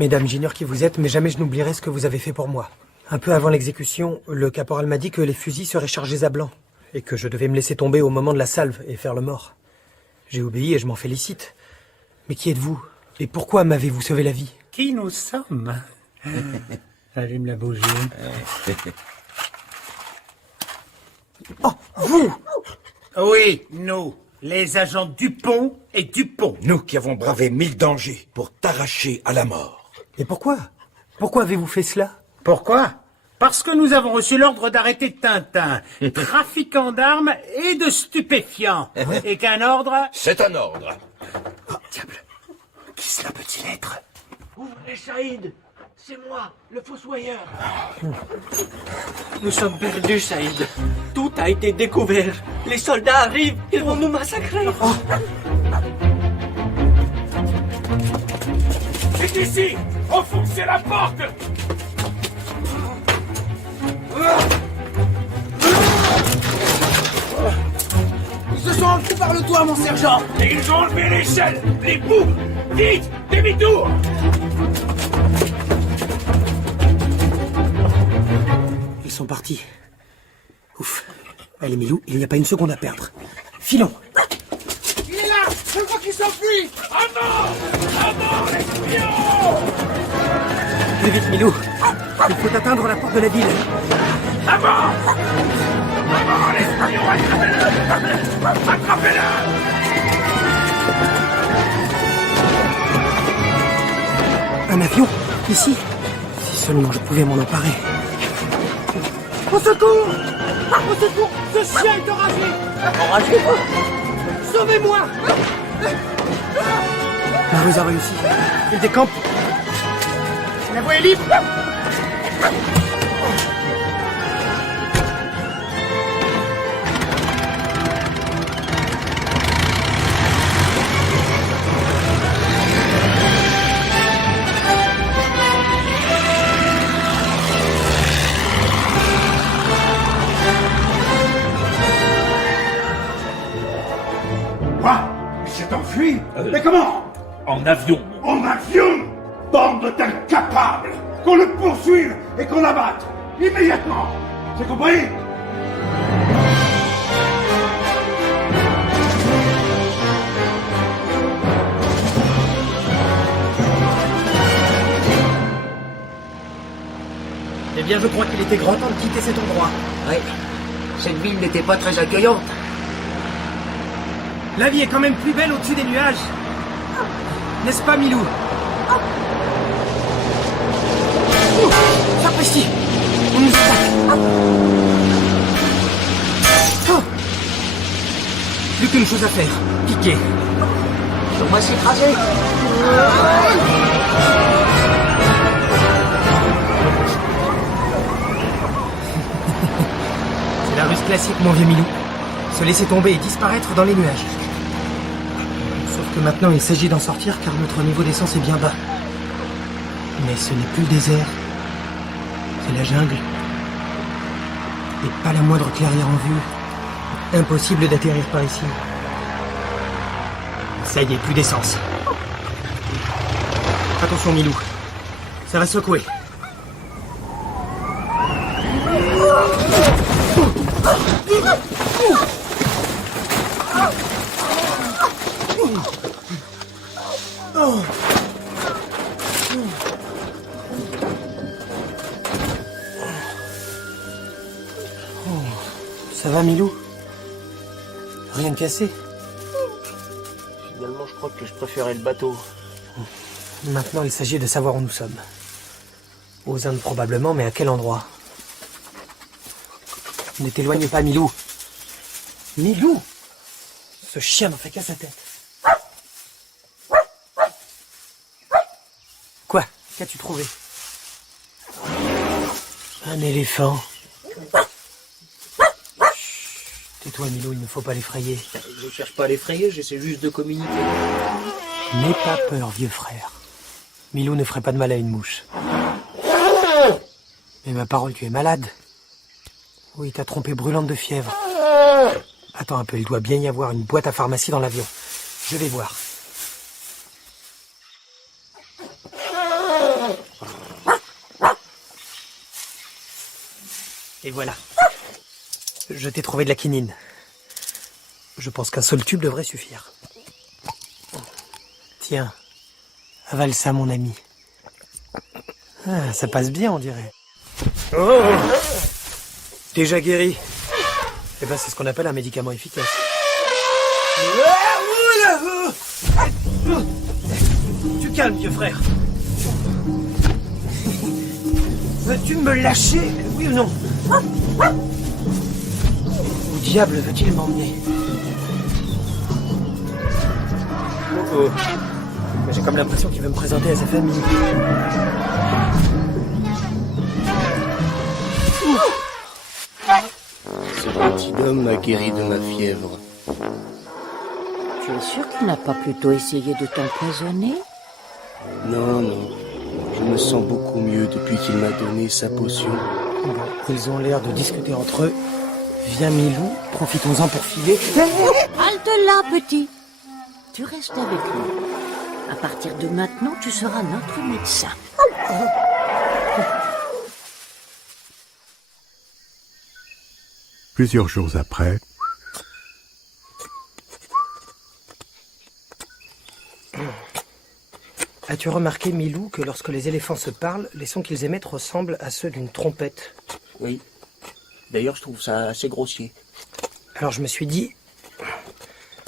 Mesdames, j'ignore qui vous êtes, mais jamais je n'oublierai ce que vous avez fait pour moi. Un peu avant l'exécution, le caporal m'a dit que les fusils seraient chargés à blanc, et que je devais me laisser tomber au moment de la salve et faire le mort. J'ai obéi et je m'en félicite. Mais qui êtes-vous? Et pourquoi m'avez-vous sauvé la vie? Qui nous sommes? Allume la bougie. Oh, vous! Oui, nous, les agents Dupont et Dupont. Nous qui avons bravé 1000 dangers pour t'arracher à la mort. Et pourquoi? Pourquoi avez-vous fait cela? Pourquoi? Parce que nous avons reçu l'ordre d'arrêter Tintin, trafiquant d'armes et de stupéfiants. Et qu'un ordre... C'est un ordre. Oh, diable. Qui cela peut-il être? Ouvrez, Saïd. C'est moi, le fossoyeur. Nous sommes perdus, Saïd. Tout a été découvert. Les soldats arrivent. Ils vont nous massacrer. Oh. C'est ici. Enfoncez la porte. Ils se sont enfuis par le toit, mon sergent. Et ils ont enlevé l'échelle, les bouts. Vite, demi-tour. Ils sont partis. Ouf. Allez, Milou, il n'y a pas une seconde à perdre. Filons. Il est là. Je vois qu'il s'enfuit. À mort, l'espion. Plus vite, Milou. Il faut atteindre la porte de la ville. À mort, l'espion. Attrapez-le. Un avion? Ici? Si seulement je pouvais m'en emparer. Au secours! Au secours! Ce chien est enragé! Enragé? Sauvez-moi! La ruse a réussi. Il décampe. La voie est libre! Quoi? Il s'est enfui? Mais comment? En avion. En avion? Bande d'incapables! Qu'on le poursuive et qu'on l'abatte! Immédiatement! C'est compris? Eh bien, je crois qu'il était grand temps de quitter cet endroit. Oui. Cette ville n'était pas très accueillante. La vie est quand même plus belle au-dessus des nuages. N'est-ce pas, Milou? Oh, sapristi! On nous attaque. Oh. Plus qu'une chose à faire. Piquer. On va s'écraser. C'est la ruse classique, mon vieux Milou. Se laisser tomber et disparaître dans les nuages. Sauf que maintenant, il s'agit d'en sortir car notre niveau d'essence est bien bas. Mais ce n'est plus le désert. C'est la jungle. Et pas la moindre clairière en vue. Impossible d'atterrir par ici. Ça y est, plus d'essence. Attention, Milou. Ça va secouer. Ça va, Milou? Rien de cassé? Finalement, je crois que je préférais le bateau. Maintenant, il s'agit de savoir où nous sommes. Aux Indes probablement, mais à quel endroit? Ne t'éloigne pas, Milou. Milou! Ce chien n'en fait qu'à sa tête. Quoi? Qu'as-tu trouvé? Un éléphant. Tais-toi, Milou, il ne faut pas l'effrayer. Je ne cherche pas à l'effrayer, j'essaie juste de communiquer. N'aie pas peur, vieux frère. Milou ne ferait pas de mal à une mouche. Mais ma parole, tu es malade. Oui, t'as trompé brûlante de fièvre. Attends un peu, il doit bien y avoir une boîte à pharmacie dans l'avion. Je vais voir. Et voilà. Je t'ai trouvé de la quinine. Je pense qu'un seul tube devrait suffire. Tiens, avale ça, mon ami. Ah, ça passe bien, on dirait. Oh! Déjà guéri. Eh ben, c'est ce qu'on appelle un médicament efficace. Tu calmes, vieux frère. Veux-tu me lâcher, oui ou non? Où diable veut-il m'emmener? Oh. J'ai comme l'impression qu'il veut me présenter à sa famille. Ce petit homme m'a guéri de ma fièvre. Tu es sûr qu'il n'a pas plutôt essayé de t'empoisonner? Non, non. Je me sens beaucoup mieux depuis qu'il m'a donné sa potion. Bon, ils ont l'air de discuter entre eux. Viens, Milou, profitons-en pour filer. Halte là, petit. Tu restes avec nous. À partir de maintenant, tu seras notre médecin. Plusieurs jours après, as-tu remarqué, Milou, que lorsque les éléphants se parlent, les sons qu'ils émettent ressemblent à ceux d'une trompette? Oui. D'ailleurs, je trouve ça assez grossier. Alors je me suis dit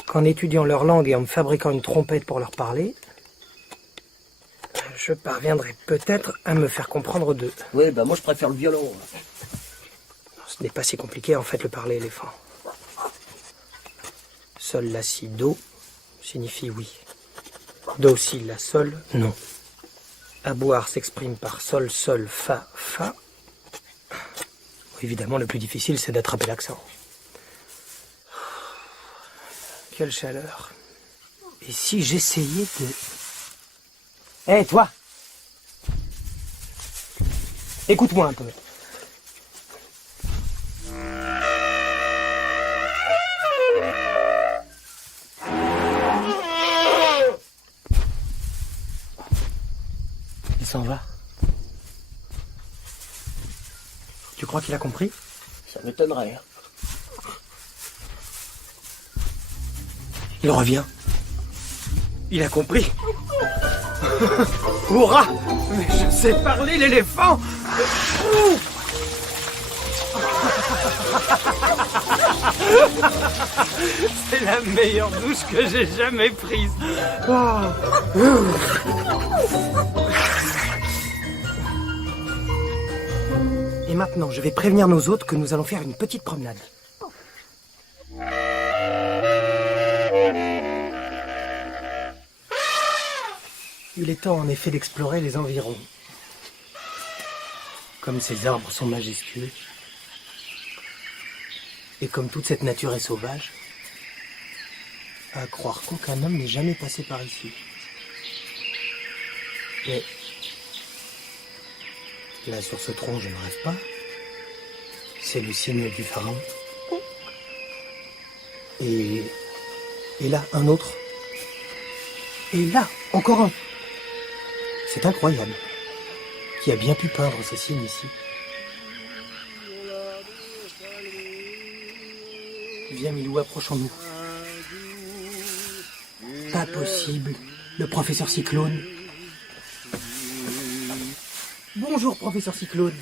qu'en étudiant leur langue et en me fabriquant une trompette pour leur parler, je parviendrai peut-être à me faire comprendre d'eux. Oui, bah moi je préfère le violon. Ce n'est pas si compliqué en fait le parler éléphant. Sol, la, si, do signifie oui. Do, si, la, sol, non. À boire s'exprime par sol, sol, fa, fa. Évidemment, le plus difficile, c'est d'attraper l'accent. Quelle chaleur. Et si j'essayais de... Hé, toi! Écoute-moi un peu. Il s'en va. Tu crois qu'il a compris? Ça m'étonnerait. Il revient. Il a compris. Hurrah! Mais je sais parler, l'éléphant! C'est la meilleure douche que j'ai jamais prise. Et maintenant, je vais prévenir nos hôtes que nous allons faire une petite promenade. Il est temps en effet d'explorer les environs. Comme ces arbres sont majestueux, et comme toute cette nature est sauvage, à croire qu'aucun homme n'est jamais passé par ici. Mais là, sur ce tronc, je ne rêve pas. C'est le signe du pharaon. Et là, un autre. Et là, encore un. C'est incroyable. Qui a bien pu peindre ces signes ici? Viens, Milou, approchons-nous. Pas possible. Le professeur Cyclone. Bonjour, professeur Cyclone.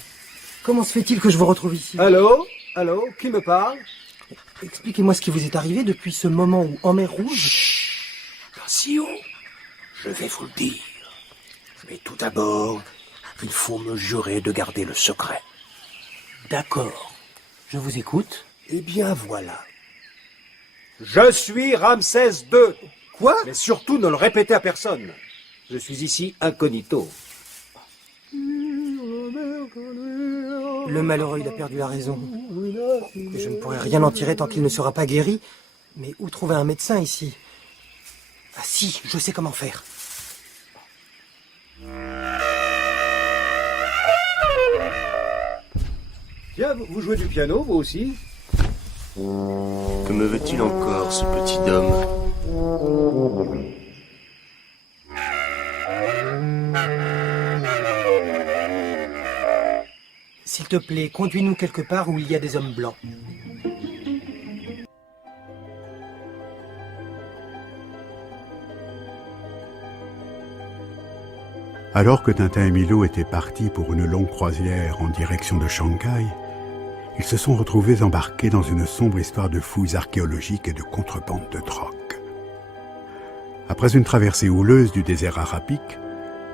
Comment se fait-il que je vous retrouve ici? Allô? Allô? Qui me parle? Expliquez-moi ce qui vous est arrivé depuis ce moment où, en mer Rouge... Attention, je vais vous le dire. Mais tout d'abord, il faut me jurer de garder le secret. D'accord. Je vous écoute. Eh bien, voilà. Je suis Ramsès II. Quoi? Mais surtout, ne le répétez à personne. Je suis ici incognito. Le malheureux, il a perdu la raison. Et je ne pourrai rien en tirer tant qu'il ne sera pas guéri. Mais où trouver un médecin ici? Ah si, je sais comment faire. Tiens, vous jouez du piano, vous aussi? Que me veut-il encore, ce petit homme? S'il te plaît, conduis-nous quelque part où il y a des hommes blancs. Alors que Tintin et Milou étaient partis pour une longue croisière en direction de Shanghai, ils se sont retrouvés embarqués dans une sombre histoire de fouilles archéologiques et de contrebande de drogue. Après une traversée houleuse du désert arabique,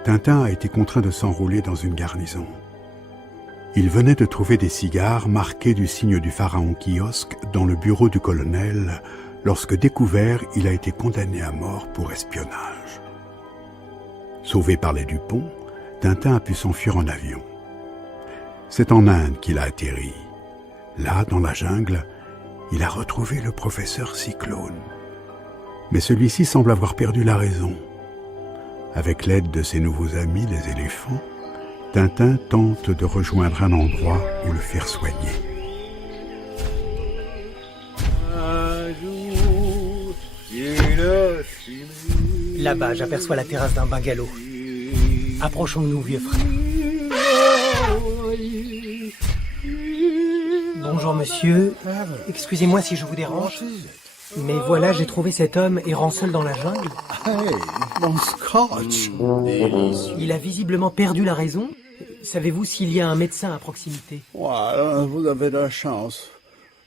Tintin a été contraint de s'enrouler dans une garnison. Il venait de trouver des cigares marqués du signe du pharaon Kiosque dans le bureau du colonel. Lorsque découvert, il a été condamné à mort pour espionnage. Sauvé par les Dupont, Tintin a pu s'enfuir en avion. C'est en Inde qu'il a atterri. Là, dans la jungle, il a retrouvé le professeur Cyclone. Mais celui-ci semble avoir perdu la raison. Avec l'aide de ses nouveaux amis, les éléphants, Tintin tente de rejoindre un endroit où le faire soigner. Là-bas, j'aperçois la terrasse d'un bungalow. Approchons-nous, vieux frère. Bonjour, monsieur. Excusez-moi si je vous dérange. Mais voilà, j'ai trouvé cet homme errant seul dans la jungle. Hey, mon scotch. Il a visiblement perdu la raison. Savez-vous s'il y a un médecin à proximité? Voilà, vous avez de la chance.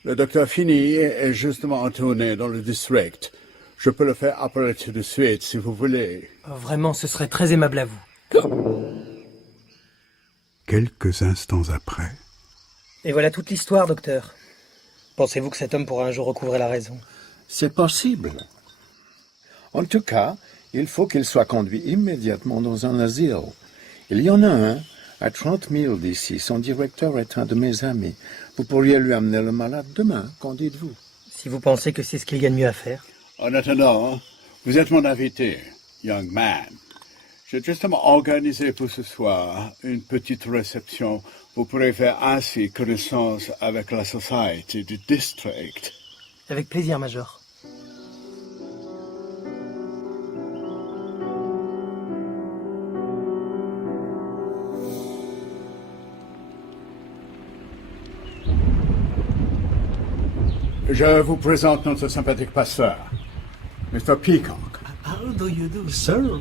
Le docteur Finney est justement en tournée dans le district. Je peux le faire appeler tout de suite, si vous voulez. Vraiment, ce serait très aimable à vous. Quelques instants après... Et voilà toute l'histoire, docteur. Pensez-vous que cet homme pourra un jour recouvrer la raison? C'est possible. En tout cas, il faut qu'il soit conduit immédiatement dans un asile. Il y en a un à 30 000 d'ici. Son directeur est un de mes amis. Vous pourriez lui amener le malade demain, qu'en dites-vous? Si vous pensez que c'est ce qu'il y a de mieux à faire. En attendant, vous êtes mon invité, young man. J'ai justement organisé pour ce soir une petite réception. Vous pourrez faire ainsi connaissance avec la société du district. Avec plaisir, Major. Je vous présente notre sympathique pasteur, Mr. Peacock. How do you do, sir?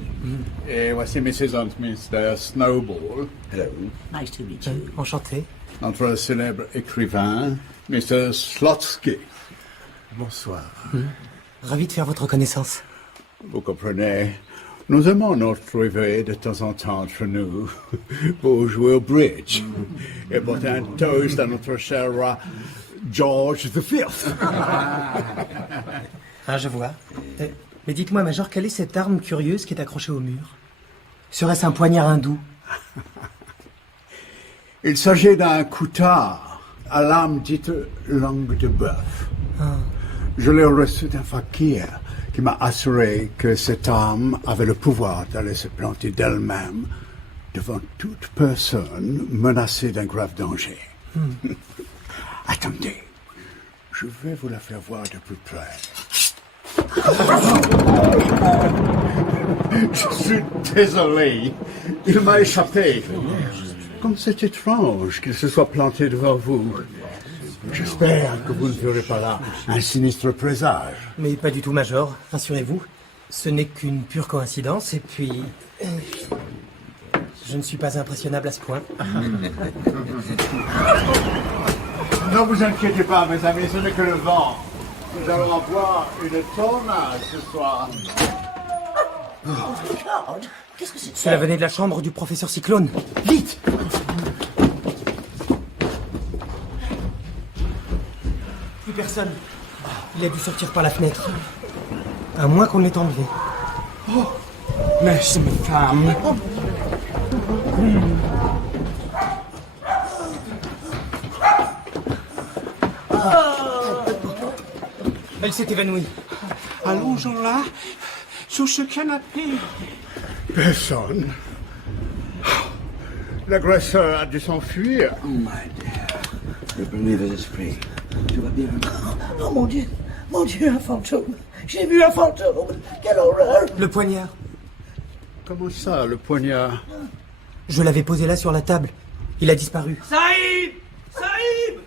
Et voici Mrs. and Mr. Snowball. Hello. Nice to meet you. Enchanté. Notre célèbre écrivain, Mr. Slotsky. Bonsoir. Ravi de faire votre connaissance. Vous comprenez, nous aimons notre réveil de temps en temps entre nous pour jouer au bridge et porter un toast à notre cher roi George V. Ah, je vois. Mais dites-moi, Major, quelle est cette arme curieuse qui est accrochée au mur? Serait-ce un poignard hindou? Il s'agit d'un koutard à lame dite langue de bœuf. Je l'ai reçu d'un fakir qui m'a assuré que cette âme avait le pouvoir d'aller se planter d'elle-même devant toute personne menacée d'un grave danger. Attendez, je vais vous la faire voir de plus près. Je suis désolé, il m'a échappé. Comme c'est étrange qu'il se soit planté devant vous. J'espère que vous ne verrez pas là un sinistre présage. Mais pas du tout, Major, rassurez-vous. Ce n'est qu'une pure coïncidence, et puis... je ne suis pas impressionnable à ce point. Ne vous inquiétez pas, mes amis, ce n'est que le vent. Nous allons avoir une tornade ce soir. Qu'est-ce que c'est? Cela venait de la chambre du professeur Cyclone. Vite! Plus personne. Il a dû sortir par la fenêtre. À moins qu'on l'ait enlevé. Oh, mais c'est ma femme. Elle s'est évanouie. Allongeons-la sur ce canapé. Personne. L'agresseur a dû s'enfuir. Oh, my dear. Reprenez vos esprits. Tout va bien. Oh mon Dieu, un fantôme. J'ai vu un fantôme. Quelle horreur. Le poignard. Comment ça, le poignard? Je l'avais posé là sur la table. Il a disparu. Saïd! Saïd!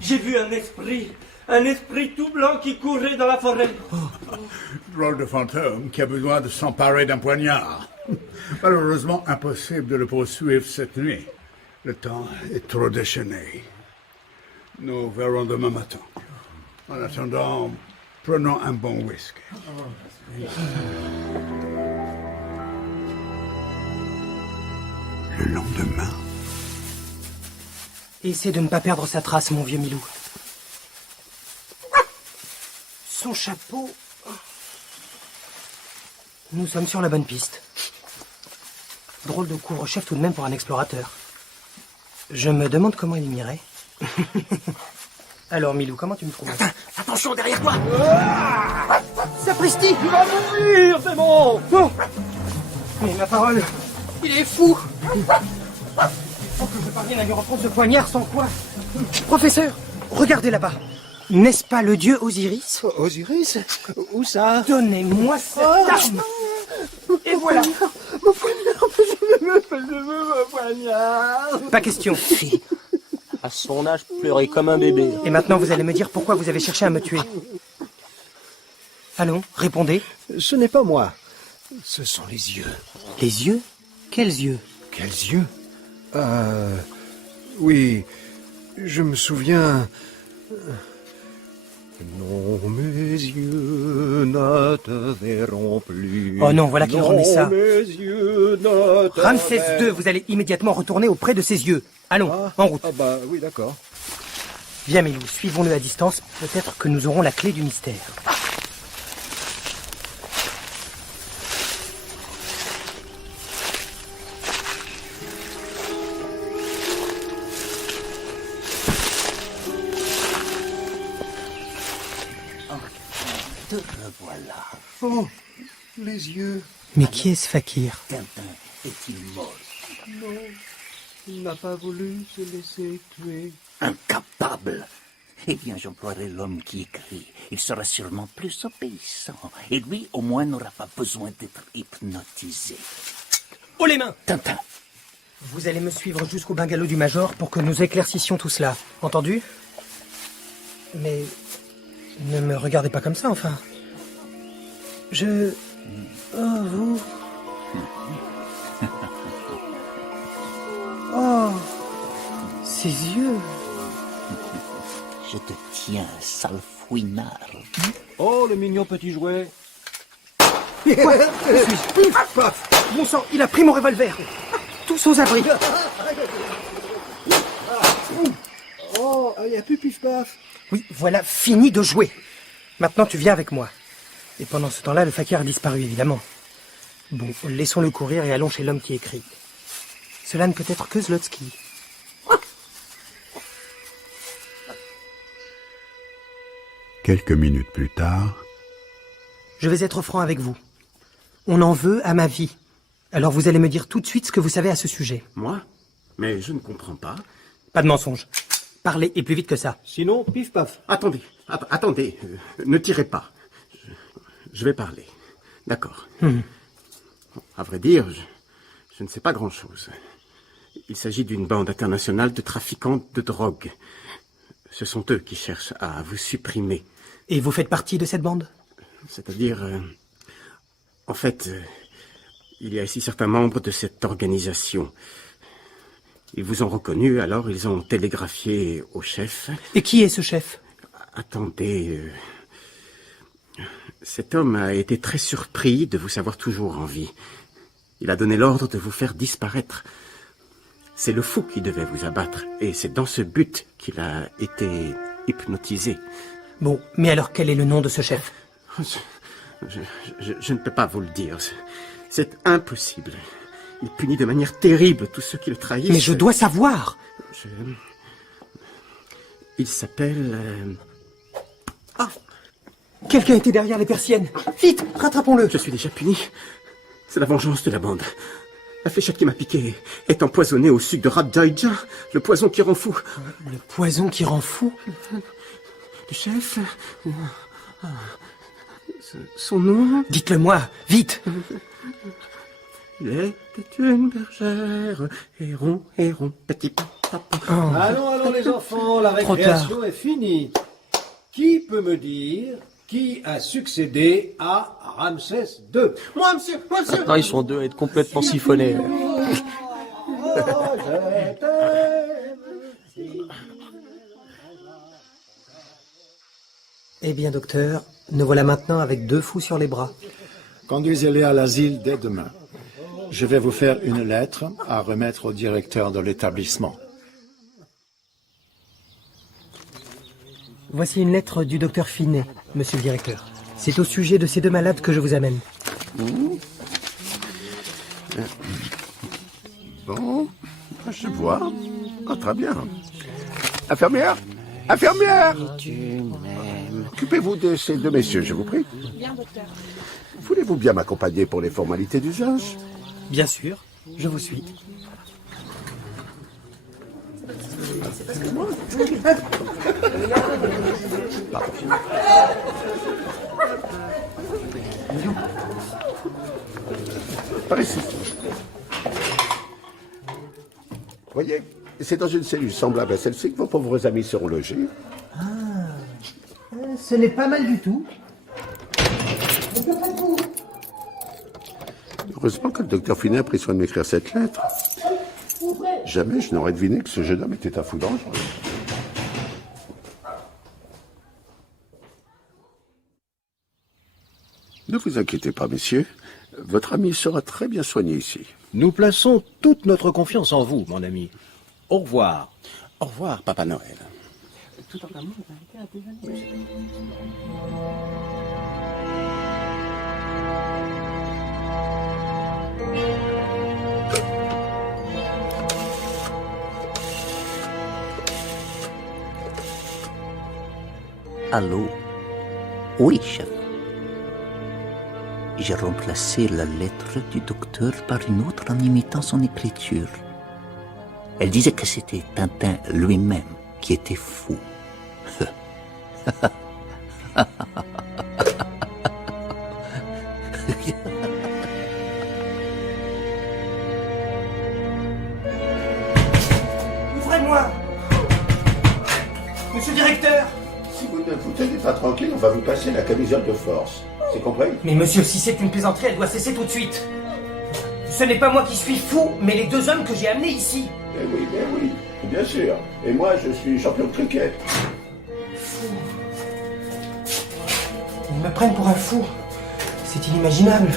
J'ai vu un esprit tout blanc qui courait dans la forêt. Drôle de fantôme qui a besoin de s'emparer d'un poignard. Malheureusement, impossible de le poursuivre cette nuit. Le temps est trop déchaîné. Nous verrons demain matin. En attendant, prenons un bon whisky. Le lendemain... Essaie de ne pas perdre sa trace, mon vieux Milou. Son chapeau... Nous sommes sur la bonne piste. Drôle de couvre-chef tout de même pour un explorateur. Je me demande comment il m'irait. Alors, Milou, comment tu me trouves? Attention derrière toi. Sapristi! Tu vas mourir, démon. Oh. Mais ma parole, il est fou. Faut que je parvienne à lui reprendre ce poignard, sans quoi... Professeur, regardez là-bas. N'est-ce pas le dieu Osiris? Osiris? Où ça? Donnez-moi cette arme. Et voilà. Mon poignard, je veux mon poignard. Pas question. À son âge, pleurer comme un bébé. Et maintenant, vous allez me dire pourquoi vous avez cherché à me tuer. Allons, répondez. Ce n'est pas moi. Ce sont les yeux. Les yeux? Quels yeux? Quels yeux? Oui, je me souviens... Non, mes yeux ne te verront plus. Oh non, voilà qu'il remet ça. Mes yeux ne te Ramsès II, vous allez immédiatement retourner auprès de ses yeux. Allons, en route. Ah bah oui, d'accord. Viens, Milou, suivons-le à distance. Peut-être que nous aurons la clé du mystère. Te revoilà. Oh, les yeux. Mais qui est ce fakir? Tintin est-il mort? Non, il n'a pas voulu se laisser tuer. Incapable. Eh bien, j'emploierai l'homme qui écrit. Il sera sûrement plus obéissant. Et lui, au moins, n'aura pas besoin d'être hypnotisé. Haut les mains! Tintin. Vous allez me suivre jusqu'au bungalow du Major pour que nous éclaircissions tout cela. Entendu? Mais... ne me regardez pas comme ça, enfin. Oh, vous... Oh... Ses yeux... Je te tiens, sale fouinard. Oh, le mignon petit jouet. Quoi? Bon sang, il a pris mon revolver. Tous aux abris. Oh, il n'y a plus pif-paf. Oui, voilà, fini de jouer. Maintenant, tu viens avec moi. Et pendant ce temps-là, le fakir a disparu, évidemment. Bon, laissons-le courir et allons chez l'homme qui écrit. Cela ne peut être que Zlotsky. Quelques minutes plus tard... Je vais être franc avec vous. On en veut à ma vie. Alors vous allez me dire tout de suite ce que vous savez à ce sujet. Moi? Mais je ne comprends pas. Pas de mensonge. Parlez, et plus vite que ça. Sinon, pif paf. Attendez, attendez, ne tirez pas. Je vais parler. D'accord. À vrai dire, je ne sais pas grand-chose. Il s'agit d'une bande internationale de trafiquants de drogue. Ce sont eux qui cherchent à vous supprimer. Et vous faites partie de cette bande? C'est-à-dire... en fait, il y a ici certains membres de cette organisation. Ils vous ont reconnu, alors ils ont télégraphié au chef. Et qui est ce chef? Attendez... Cet homme a été très surpris de vous savoir toujours en vie. Il a donné l'ordre de vous faire disparaître. C'est le fou qui devait vous abattre, et c'est dans ce but qu'il a été hypnotisé. Bon, mais alors quel est le nom de ce chef? Je ne peux pas vous le dire. C'est impossible. Il punit de manière terrible tous ceux qui le trahissent. Mais je dois savoir. Il s'appelle... Quelqu'un était derrière les persiennes. Vite, rattrapons-le. Je suis déjà puni. C'est la vengeance de la bande. La fléchette qui m'a piqué est empoisonnée au sucre de Radjaïdja, le poison qui rend fou. Le poison qui rend fou? Le chef... Son nom... Dites-le-moi, vite. Il était une bergère, héron, petit papa. Allons, les enfants, la récréation est finie. Qui peut me dire qui a succédé à Ramsès II? Moi, monsieur, moi, monsieur. Maintenant, ils sont deux à être complètement siphonnés. Eh bien, docteur, nous voilà maintenant avec 2 fous sur les bras. Conduisez-les à l'asile dès demain. Je vais vous faire une lettre à remettre au directeur de l'établissement. Voici une lettre du docteur Finet, monsieur le directeur. C'est au sujet de ces 2 malades que je vous amène. Bon, je vois. Très bien. Infirmière? Infirmière! Occupez-vous de ces 2 messieurs, je vous prie. Bien, docteur. Voulez-vous bien m'accompagner pour les formalités d'usage? Bien sûr, je vous suis. Par ici. Voyez, c'est dans une cellule semblable à celle-ci que vos pauvres amis seront logés. Ce n'est pas mal du tout. Heureusement que le docteur Finet a pris soin de m'écrire cette lettre. Jamais je n'aurais deviné que ce jeune homme était un fou dangereux. Ne vous inquiétez pas, messieurs. Votre ami sera très bien soigné ici. Nous plaçons toute notre confiance en vous, mon ami. Au revoir. Au revoir, Papa Noël. Tout en amour, il a été à déjeuner. Allô? Oui, chef. J'ai remplacé la lettre du docteur par une autre en imitant son écriture. Elle disait que c'était Tintin lui-même qui était fou. Ouvrez-moi! Monsieur le directeur! Si vous ne vous tenez pas tranquille, on va vous passer la camisole de force. C'est compris? Mais monsieur, si c'est une plaisanterie, elle doit cesser tout de suite. Ce n'est pas moi qui suis fou, mais les 2 hommes que j'ai amenés ici. Eh oui, bien sûr. Et moi, je suis champion de cricket. Fou. Ils me prennent pour un fou. C'est inimaginable.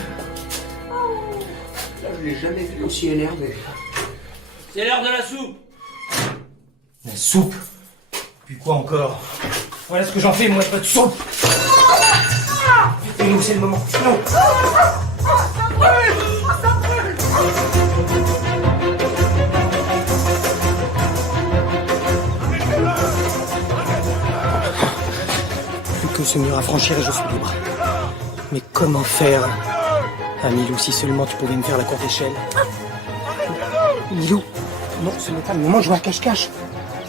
Là, je l'ai jamais vu aussi énervé. C'est l'heure de la soupe. La soupe? Puis quoi encore? Voilà ce que j'en fais, moi, de votre soupe. Vite, nous, c'est le moment. Non. Ça brûle! Ça brûle! Plus que ce mur à franchir et je suis libre. Mais comment faire? Ah, Milou, si seulement tu pouvais me faire la courte échelle. Milou, non, ce n'est pas le moment de jouer à cache-cache.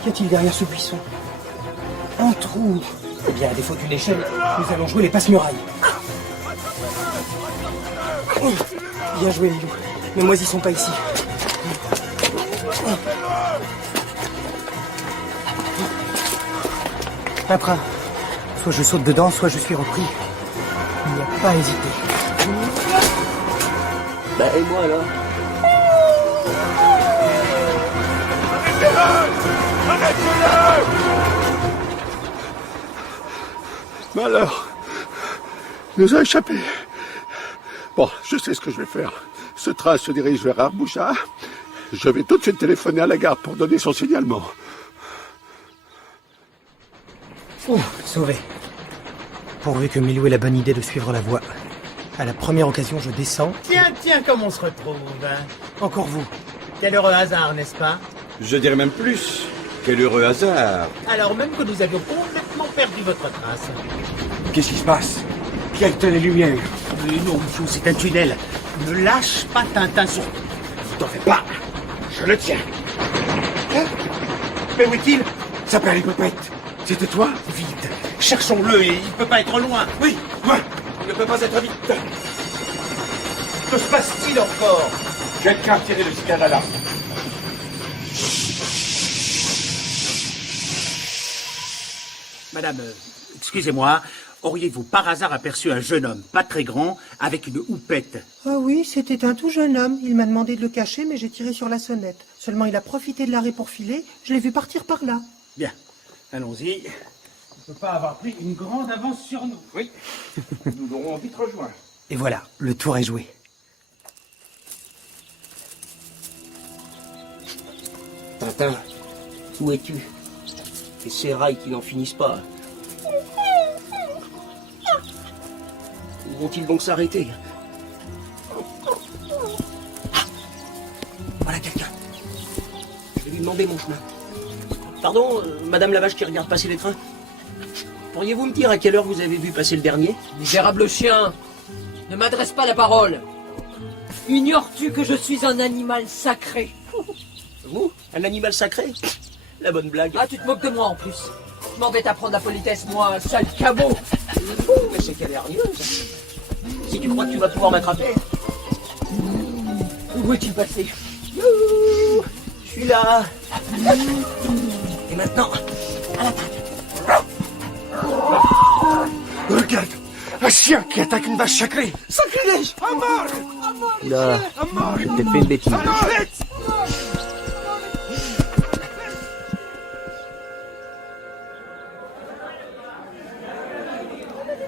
Qu'y a-t-il derrière ce buisson? Un trou. Eh bien, à défaut d'une échelle, nous allons jouer les passe-murailles. Bien joué, Milou. Mais moi, ils sont pas ici. Après, soit je saute dedans, soit je suis repris. Il n'y a pas à hésiter. Bah, et moi alors? Arrêtez-le! Malheur nous a échappé. Bon, je sais ce que je vais faire. Ce train se dirige vers Arboucha. Je vais tout de suite téléphoner à la gare pour donner son signalement. Sauvé. Pourvu que Milou ait la bonne idée de suivre la voie. À la première occasion, je descends. Tiens, comme on se retrouve. Encore vous. Quel heureux hasard, n'est-ce pas? Je dirais même plus. Quel heureux hasard. Alors même que nous avions complètement perdu votre trace. Qu'est-ce qui se passe? Qui a éteint les lumières? Mais non, Michou, c'est un tunnel. Ne lâche pas Tintin sur... Ne t'en fais pas. Je le tiens. Mais où est-il? Ça perd l'hypopète. C'était toi? Vite, cherchons-le, il peut pas être loin. Oui, moi. Il ne peut pas être vite. Que se passe-t-il encore? Quelqu'un a tiré le signal d'alarme. Madame, excusez-moi, auriez-vous par hasard aperçu un jeune homme, pas très grand, avec une houppette? Ah oui, c'était un tout jeune homme. Il m'a demandé de le cacher, mais j'ai tiré sur la sonnette. Seulement, il a profité de l'arrêt pour filer. Je l'ai vu partir par là. Bien, allons-y. On ne peut pas avoir pris une grande avance sur nous. Oui, nous l'aurons vite rejoint. Et voilà, le tour est joué. Tintin, où es-tu? Et ces rails qui n'en finissent pas. Où vont-ils donc s'arrêter? Ah, voilà quelqu'un. Je vais lui demander mon chemin. Pardon, madame la vache qui regarde passer les trains? Pourriez-vous me dire à quelle heure vous avez vu passer le dernier? Misérable chien! Ne m'adresse pas la parole! Ignores-tu que je suis un animal sacré? Vous? Un animal sacré? La bonne blague. Ah, tu te moques de moi en plus. Je m'en vais t'apprendre la politesse, moi, sale cabot! Mais c'est qu'elle est hargneuse. Si tu crois que tu vas pouvoir m'attraper. Où es-tu passé? Je suis là. Et maintenant, à l'attaque. Regarde, un chien qui attaque une vache sacrée. Sacrilège! À mort! Là, j'ai peut-être fait une bêtise.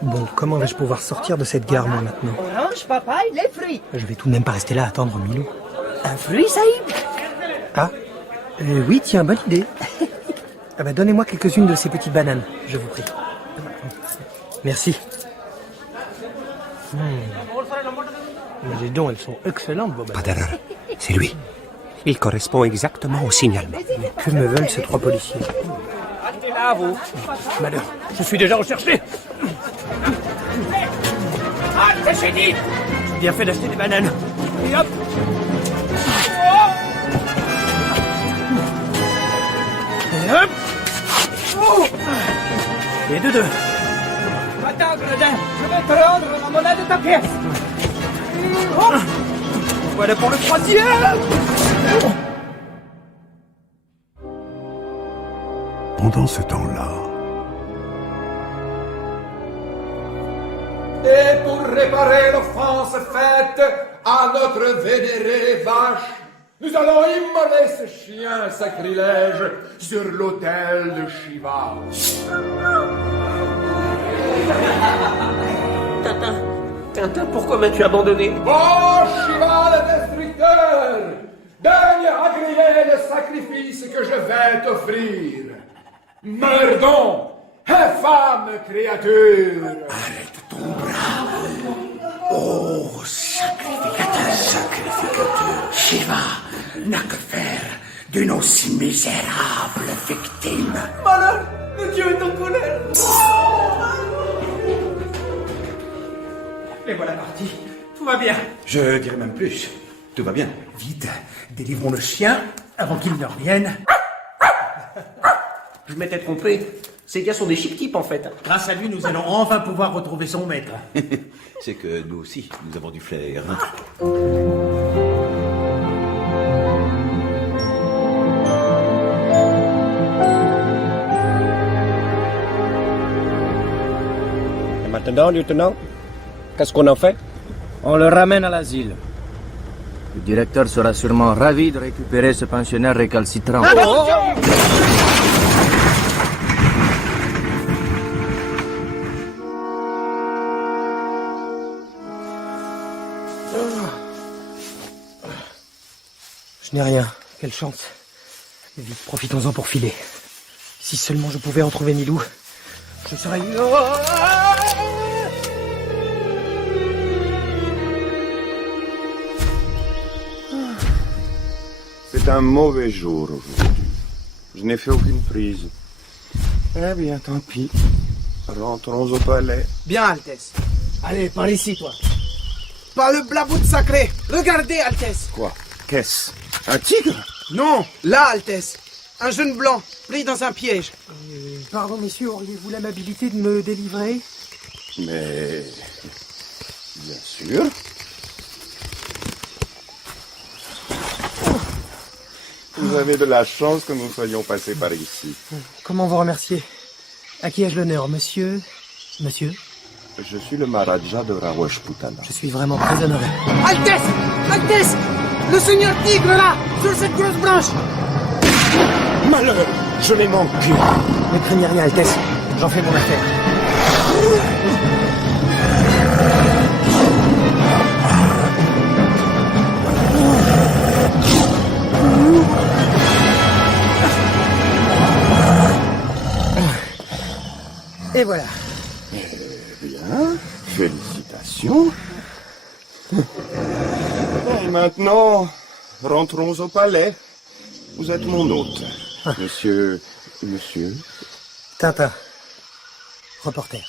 Bon, comment vais-je pouvoir sortir de cette gare, moi, maintenant? Orange, papaye, les fruits. Je vais tout de même pas rester là à attendre Milou. Un fruit, Saïd? Ah, oui, tiens, bonne idée. Ah bah, donnez-moi quelques-unes de ces petites bananes, je vous prie. Merci. Mais dis donc, elles sont excellentes, vos bananes. Pas d'erreur, c'est lui. Il correspond exactement au signalement. Mais que me veulent ces trois policiers? Restez là, vous. Malheur, je suis déjà recherché. Ah, j'ai dit. J'ai bien fait d'acheter des bananes. Et hop. Et hop. Et de deux. Attends, Gredin, je vais te rendre la monnaie de ta pièce. Voilà pour le troisième. Pendant ce temps-là, Et pour réparer l'offense faite à notre vénérée vache, nous allons immoler ce chien sacrilège sur l'autel de Shiva. Tintin, pourquoi m'as-tu abandonné? Oh Shiva le destructeur, daigne agréer le sacrifice que je vais t'offrir. Meurs donc, infâme créature! Arrête ton bras. Oh, ça Shiva n'a que faire d'une aussi misérable victime. Malheur, le dieu est en colère. Les voilà partis. Tout va bien. Je dirais même plus. Tout va bien. Vite, délivrons le chien avant qu'il ne revienne. Je m'étais trompé. Ces gars sont des chic types en fait. Grâce à lui, nous allons enfin pouvoir retrouver son maître. C'est que nous aussi, nous avons du flair. Et maintenant, lieutenant, qu'est-ce qu'on en fait? On le ramène à l'asile. Le directeur sera sûrement ravi de récupérer ce pensionnaire récalcitrant. Je n'ai rien. Quelle chance. Vite, profitons-en pour filer. Si seulement je pouvais retrouver Milou, je serais... C'est un mauvais jour aujourd'hui. Je n'ai fait aucune prise. Eh bien, tant pis. Rentrons au palais. Bien, Altesse. Allez, par ici, toi. Pas le blabout sacré. Regardez, Altesse. Quoi? Qu'est-ce? Un tigre? Non, là, Altesse. Un jeune blanc, pris dans un piège. Pardon, messieurs, auriez-vous l'amabilité de me délivrer? Mais... bien sûr. Vous avez de la chance que nous soyons passés par ici. Comment vous remercier? À qui ai-je l'honneur, monsieur? Monsieur? Je suis le Maharaja de Rawashputana. Je suis vraiment très honoré. Altesse! Altesse! Le seigneur tigre, là, sur cette grosse branche. Malheur! Je l'ai manqué. Ne craignez rien, Altesse. J'en fais mon affaire. Et voilà. Eh bien, félicitations. Et maintenant, rentrons au palais. Vous êtes mon hôte. Monsieur... Tintin. Reporter.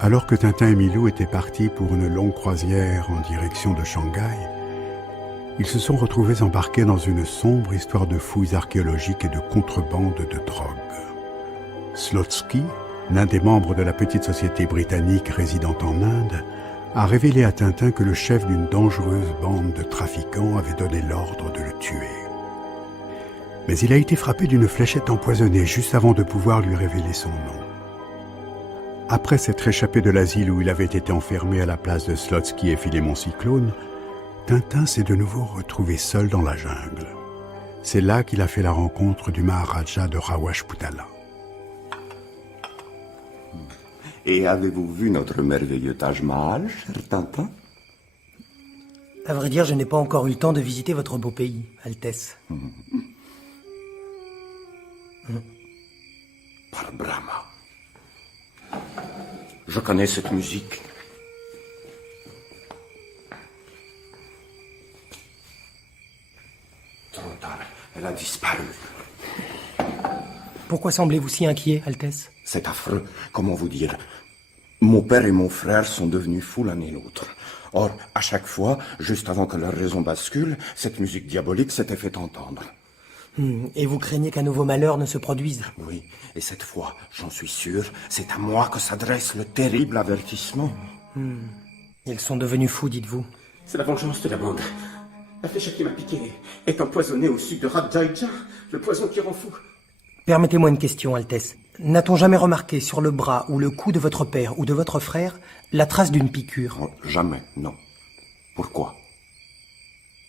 Alors que Tintin et Milou étaient partis pour une longue croisière en direction de Shanghai, ils se sont retrouvés embarqués dans une sombre histoire de fouilles archéologiques et de contrebande de drogue. Slotsky, l'un des membres de la petite société britannique résidant en Inde, a révélé à Tintin que le chef d'une dangereuse bande de trafiquants avait donné l'ordre de le tuer. Mais il a été frappé d'une fléchette empoisonnée juste avant de pouvoir lui révéler son nom. Après s'être échappé de l'asile où il avait été enfermé à la place de Slotsky et Philémon Cyclone, Tintin s'est de nouveau retrouvé seul dans la jungle. C'est là qu'il a fait la rencontre du Maharaja de Rawashputana. Et avez-vous vu notre merveilleux Taj Mahal, cher Tintin? À vrai dire, je n'ai pas encore eu le temps de visiter votre beau pays, Altesse. Par Brahma. Je connais cette musique. Trop tard, elle a disparu. Pourquoi semblez-vous si inquiet, Altesse? C'est affreux, comment vous dire? Mon père et mon frère sont devenus fous l'un et l'autre. Or, à chaque fois, juste avant que leur raison bascule, cette musique diabolique s'était fait entendre. Et vous craignez qu'un nouveau malheur ne se produise? Oui, et cette fois, j'en suis sûr, c'est à moi que s'adresse le terrible avertissement. Ils sont devenus fous, dites-vous? C'est la vengeance de la bande. La fléchette qui m'a piqué est empoisonnée au sud de Radjaïja, le poison qui rend fou. Permettez-moi une question, Altesse. N'a-t-on jamais remarqué sur le bras ou le cou de votre père ou de votre frère la trace d'une piqûre? Oh, jamais, non. Pourquoi?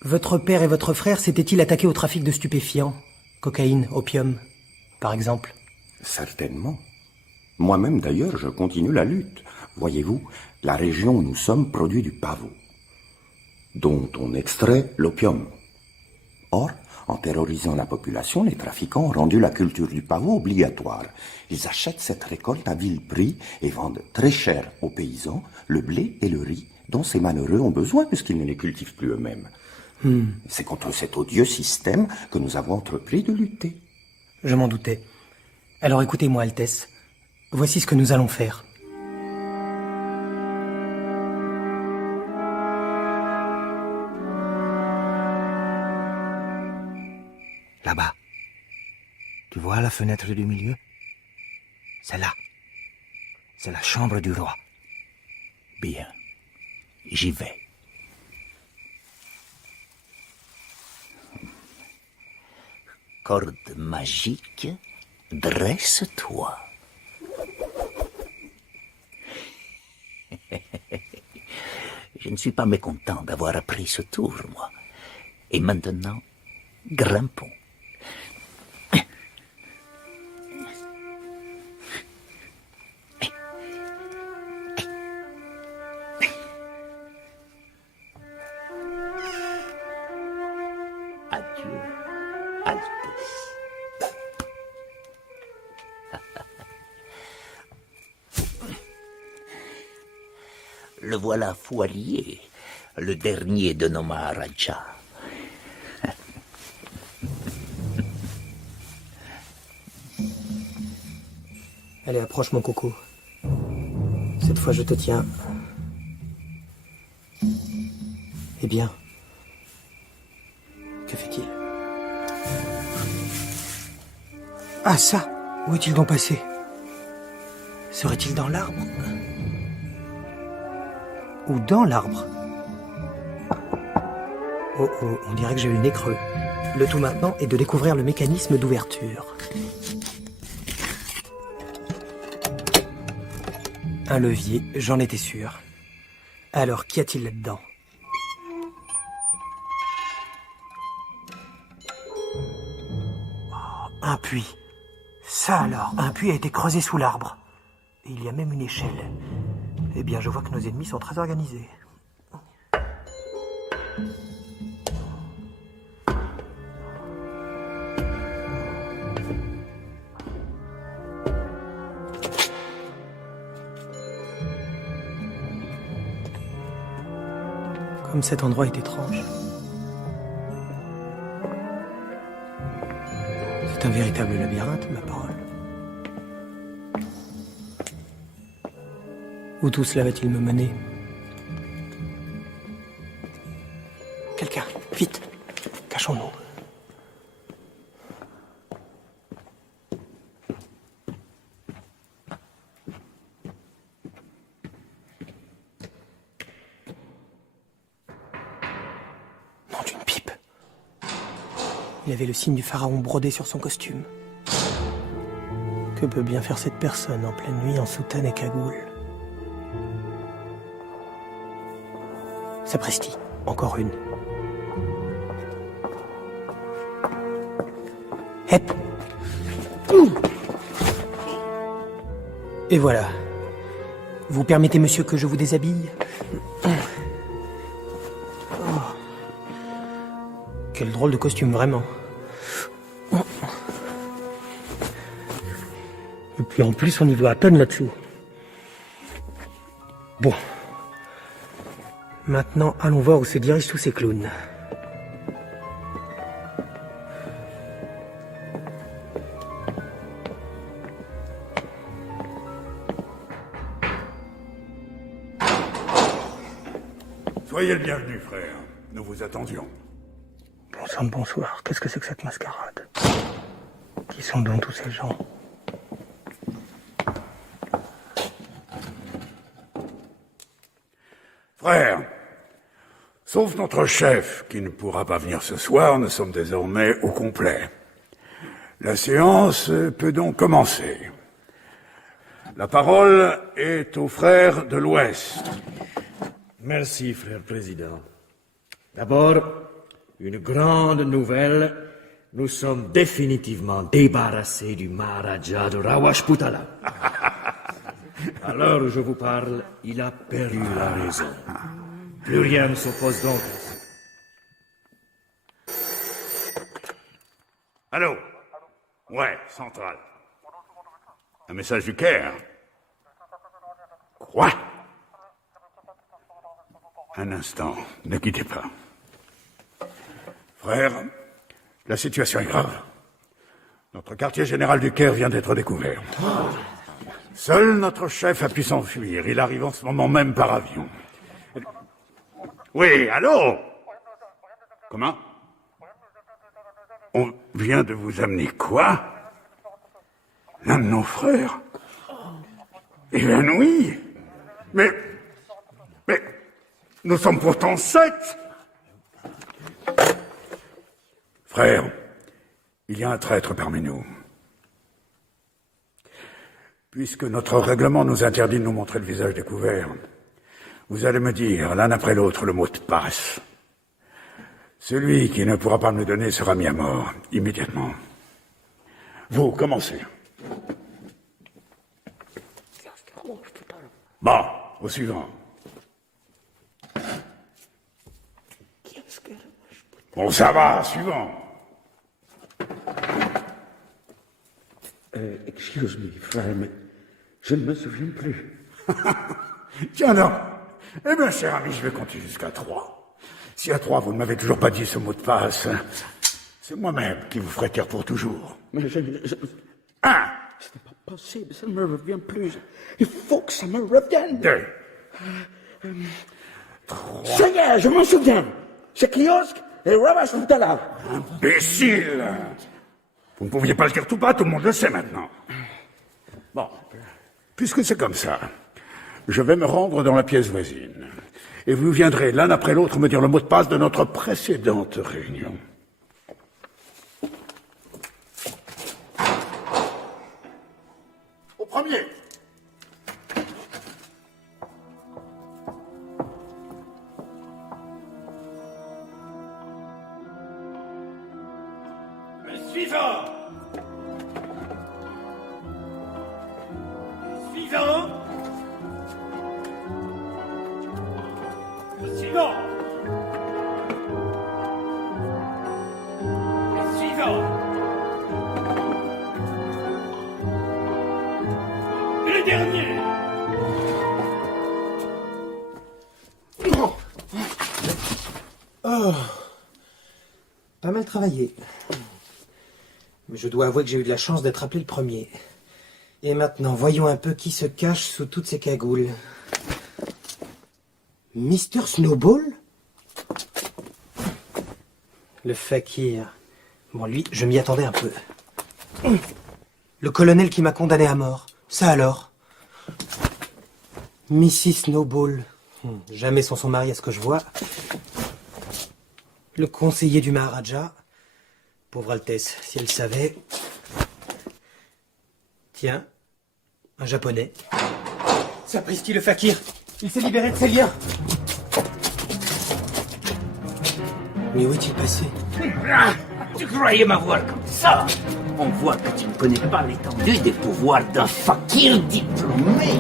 Votre père et votre frère s'étaient-ils attaqués au trafic de stupéfiants? Cocaïne, opium, par exemple? Certainement. Moi-même, d'ailleurs, je continue la lutte. Voyez-vous, la région où nous sommes produit du pavot, dont on extrait l'opium. Or, en terrorisant la population, les trafiquants ont rendu la culture du pavot obligatoire. Ils achètent cette récolte à vil prix et vendent très cher aux paysans le blé et le riz dont ces malheureux ont besoin puisqu'ils ne les cultivent plus eux-mêmes. C'est contre cet odieux système que nous avons entrepris de lutter. Je m'en doutais. Alors écoutez-moi, Altesse. Voici ce que nous allons faire. Là-bas. Tu vois la fenêtre du milieu? C'est là. C'est la chambre du roi. Bien. J'y vais. Corde magique, dresse-toi. Je ne suis pas mécontent d'avoir appris ce tour, moi. Et maintenant, grimpons. Adieu, Altesse. Le voilà Foualier, le dernier de nos Maharajas. Allez, approche mon coco. Cette fois, je te tiens. Eh bien, que fait-il? Ah, ça! Où est-il donc passé? Serait-il dans l'arbre? Ou dans l'arbre? Oh, oh, on dirait que j'ai eu le nez creux. Le tout maintenant est de découvrir le mécanisme d'ouverture. Un levier, j'en étais sûr. Alors, qu'y a-t-il là-dedans? Oh, un puits. Ça alors, un puits a été creusé sous l'arbre. Et il y a même une échelle. Eh bien, je vois que nos ennemis sont très organisés. Comme cet endroit est étrange. C'est un véritable labyrinthe, ma parole. Où tout cela va-t-il me mener? Quelqu'un, vite, cachons-nous. Nom d'une pipe. Il avait le signe du pharaon brodé sur son costume. Que peut bien faire cette personne en pleine nuit en soutane et cagoule? Sapristi, encore une. Hep. Et voilà. Vous permettez, monsieur, que je vous déshabille? Oh. Quel drôle de costume, vraiment. Et puis en plus, on y voit à peine là-dessous. Bon. Maintenant, allons voir où se dirigent tous ces clowns. Soyez le bienvenu, frère. Nous vous attendions. Bon sang de bonsoir, qu'est-ce que c'est que cette mascarade? Qui sont donc tous ces gens? Frère, sauf notre chef, qui ne pourra pas venir ce soir, nous sommes désormais au complet. La séance peut donc commencer. La parole est aux frères de l'Ouest. Merci, frère président. D'abord, une grande nouvelle. Nous sommes définitivement débarrassés du Maharaja de Rawashputala. À l'heure où je vous parle, il a perdu la raison. Plus rien ne s'oppose donc à ça. Allô? Ouais, centrale. Un message du Caire? Quoi? Un instant, ne quittez pas. Frère, la situation est grave. Notre quartier général du Caire vient d'être découvert. Seul notre chef a pu s'enfuir. Il arrive en ce moment même par avion. Oui, allô? Comment? On vient de vous amener quoi? L'un de nos frères? Évanoui? Mais, nous sommes pourtant 7! Frère, il y a un traître parmi nous. Puisque notre règlement nous interdit de nous montrer le visage découvert, vous allez me dire, l'un après l'autre, le mot de passe. Celui qui ne pourra pas me le donner sera mis à mort, immédiatement. Vous, commencez. Bon, au suivant. Bon, ça va, suivant. Excuse me, frère, mais je ne me souviens plus. Tiens donc. Eh bien, cher ami, je vais compter jusqu'à 3. Si à 3, vous ne m'avez toujours pas dit ce mot de passe, c'est moi-même qui vous ferai taire pour toujours. Mais je... 1. Ce n'est pas possible, ça ne me revient plus. Il faut que ça me revienne. 2. 3. Ça y est, je m'en souviens. C'est kiosque et Rawash Boutala. Imbécile! Vous ne pouviez pas le dire tout bas, tout le monde le sait maintenant. Bon, puisque c'est comme ça, je vais me rendre dans la pièce voisine. Et vous viendrez l'un après l'autre me dire le mot de passe de notre précédente réunion. Au premier. Le suivant. Le suivant. Le suivant. Le suivant. Et le dernier. Oh, pas mal travaillé. Mais je dois avouer que j'ai eu de la chance d'être appelé le premier. Et maintenant, voyons un peu qui se cache sous toutes ces cagoules. Mr. Snowball? Le fakir. Bon, lui, je m'y attendais un peu. Le colonel qui m'a condamné à mort. Ça alors? Mrs. Snowball. Jamais sans son mari à ce que je vois. Le conseiller du Maharaja. Pauvre Altesse, si elle savait. Tiens, un japonais. Sapristi le fakir. Il s'est libéré de ses liens. Mais où est-il passé? Tu croyais m'avoir comme ça? On voit que tu ne connais pas l'étendue des pouvoirs d'un fakir diplômé.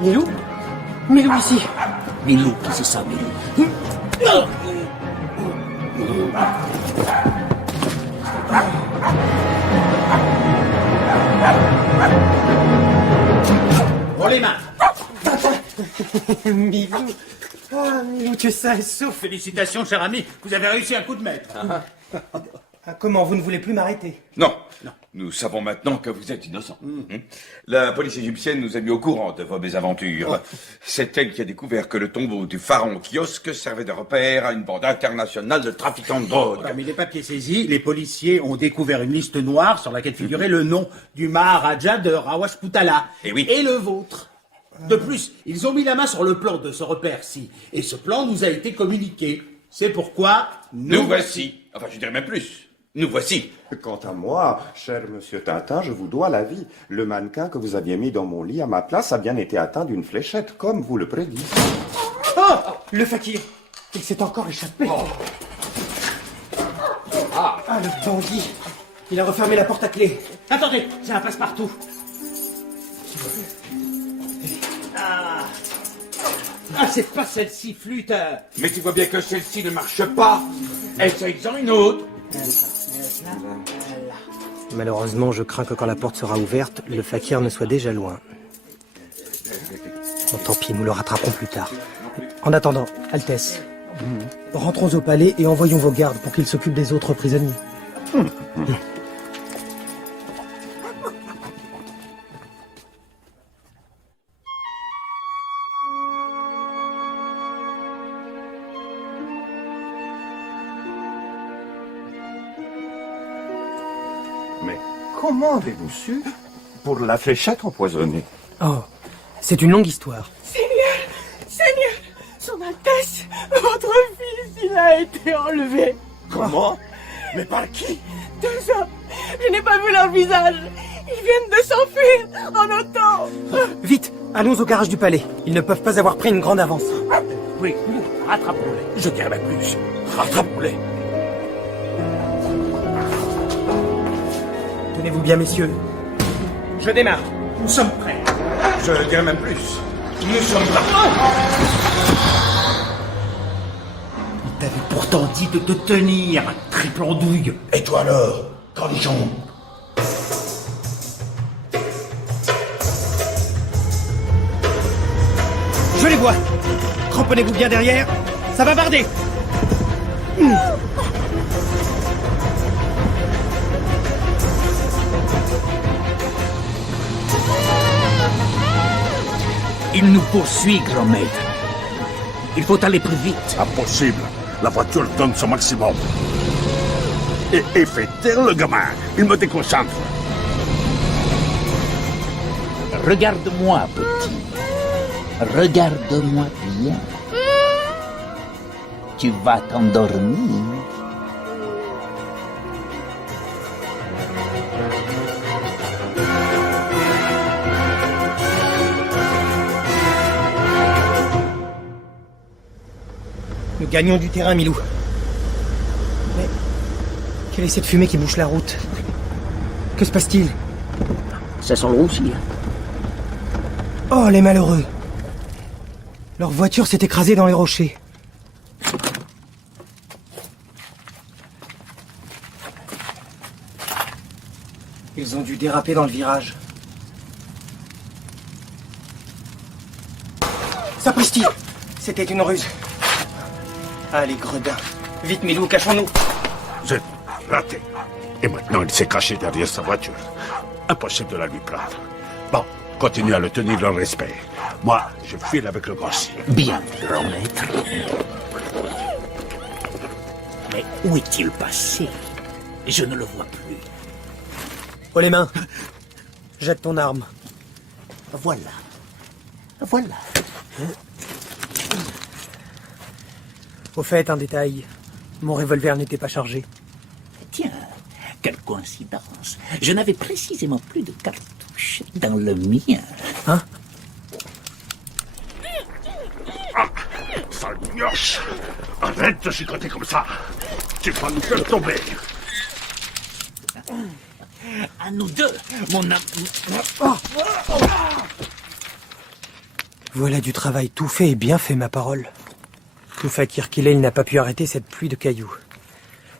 Milou? Milou ici. Milou, qui c'est ça, Milou? Pour les mains. Milou. Ah, Milou, tu es sain et sauf. Félicitations, cher ami, vous avez réussi un coup de maître. Ah, comment, vous ne voulez plus m'arrêter? Non. Nous savons maintenant que vous êtes innocent. La police égyptienne nous a mis au courant de vos mésaventures. C'est elle qui a découvert que le tombeau du pharaon Kiosque servait de repère à une bande internationale de trafiquants de drogue. Parmi les papiers saisis, les policiers ont découvert une liste noire sur laquelle figurait le nom du Maharaja de Rawashputala. Et oui. Et le vôtre. De plus, ils ont mis la main sur le plan de ce repère-ci. Et ce plan nous a été communiqué. C'est pourquoi Nous voici. Enfin, je dirais même plus. Nous voici. Quant à moi, cher monsieur Tintin, je vous dois la vie. Le mannequin que vous aviez mis dans mon lit à ma place a bien été atteint d'une fléchette, comme vous le prédisiez. Oh! Le fakir! Il s'est encore échappé. Ah, le bandit! Il a refermé la porte à clé. Attendez, j'ai un passe-partout. Ah, c'est pas celle-ci, flûte. Mais tu vois bien que celle-ci ne marche pas. Essaye-en une autre. Malheureusement, je crains que quand la porte sera ouverte, le fakir ne soit déjà loin. Bon, tant pis, nous le rattraperons plus tard. En attendant, Altesse, rentrons au palais et envoyons vos gardes pour qu'ils s'occupent des autres prisonniers. Mais comment avez-vous su pour la fléchette empoisonnée? Oh, c'est une longue histoire. Seigneur, Son Altesse, votre fils, il a été enlevé. Comment? Mais par qui? 2 hommes, je n'ai pas vu leur visage. Ils viennent de s'enfuir en autant. Vite, allons au garage du palais. Ils ne peuvent pas avoir pris une grande avance. Oui, rattrapons-les. Je dirais même plus. Rattrapons-les. Tenez-vous bien, messieurs. Je démarre. Nous sommes prêts. Je dirais même plus. Nous sommes partants. Il t'avait pourtant dit de te tenir, triple andouille. Et toi alors, cornichon? Je les vois. Cramponnez-vous bien derrière. Ça va barder. Il nous poursuit, grand maître. Il faut aller plus vite. Impossible. La voiture donne son maximum. Et fait taire le gamin. Il me déconcentre. Regarde-moi, petit. Regarde-moi bien. Tu vas t'endormir. Nous gagnons du terrain, Milou. Mais quelle est cette fumée qui bouche la route? Que se passe-t-il? Ça sent le roussi. Oh, les malheureux! Leur voiture s'est écrasée dans les rochers. Ils ont dû déraper dans le virage. Sapristi! C'était une ruse. Ah, les gredins. Vite, Milou, cachons-nous. C'est raté. Et maintenant, il s'est caché derrière sa voiture. Impossible de la lui prendre. Bon, continue à le tenir dans le respect. Moi, je file avec le gosse. Bien, grand maître. Mais où est-il passé? Je ne le vois plus. Oh, les mains. Jette ton arme. Voilà. Voilà. Au fait, un détail. Mon revolver n'était pas chargé. Tiens, quelle coïncidence. Je n'avais précisément plus de cartouches dans le mien. Hein? Ah, sale mioche! Arrête de chicoter comme ça. Tu vas nous faire tomber. À nous deux, mon ami. Oh. Voilà du travail tout fait et bien fait, ma parole. Tout fakir qu'il est, il n'a pas pu arrêter cette pluie de cailloux.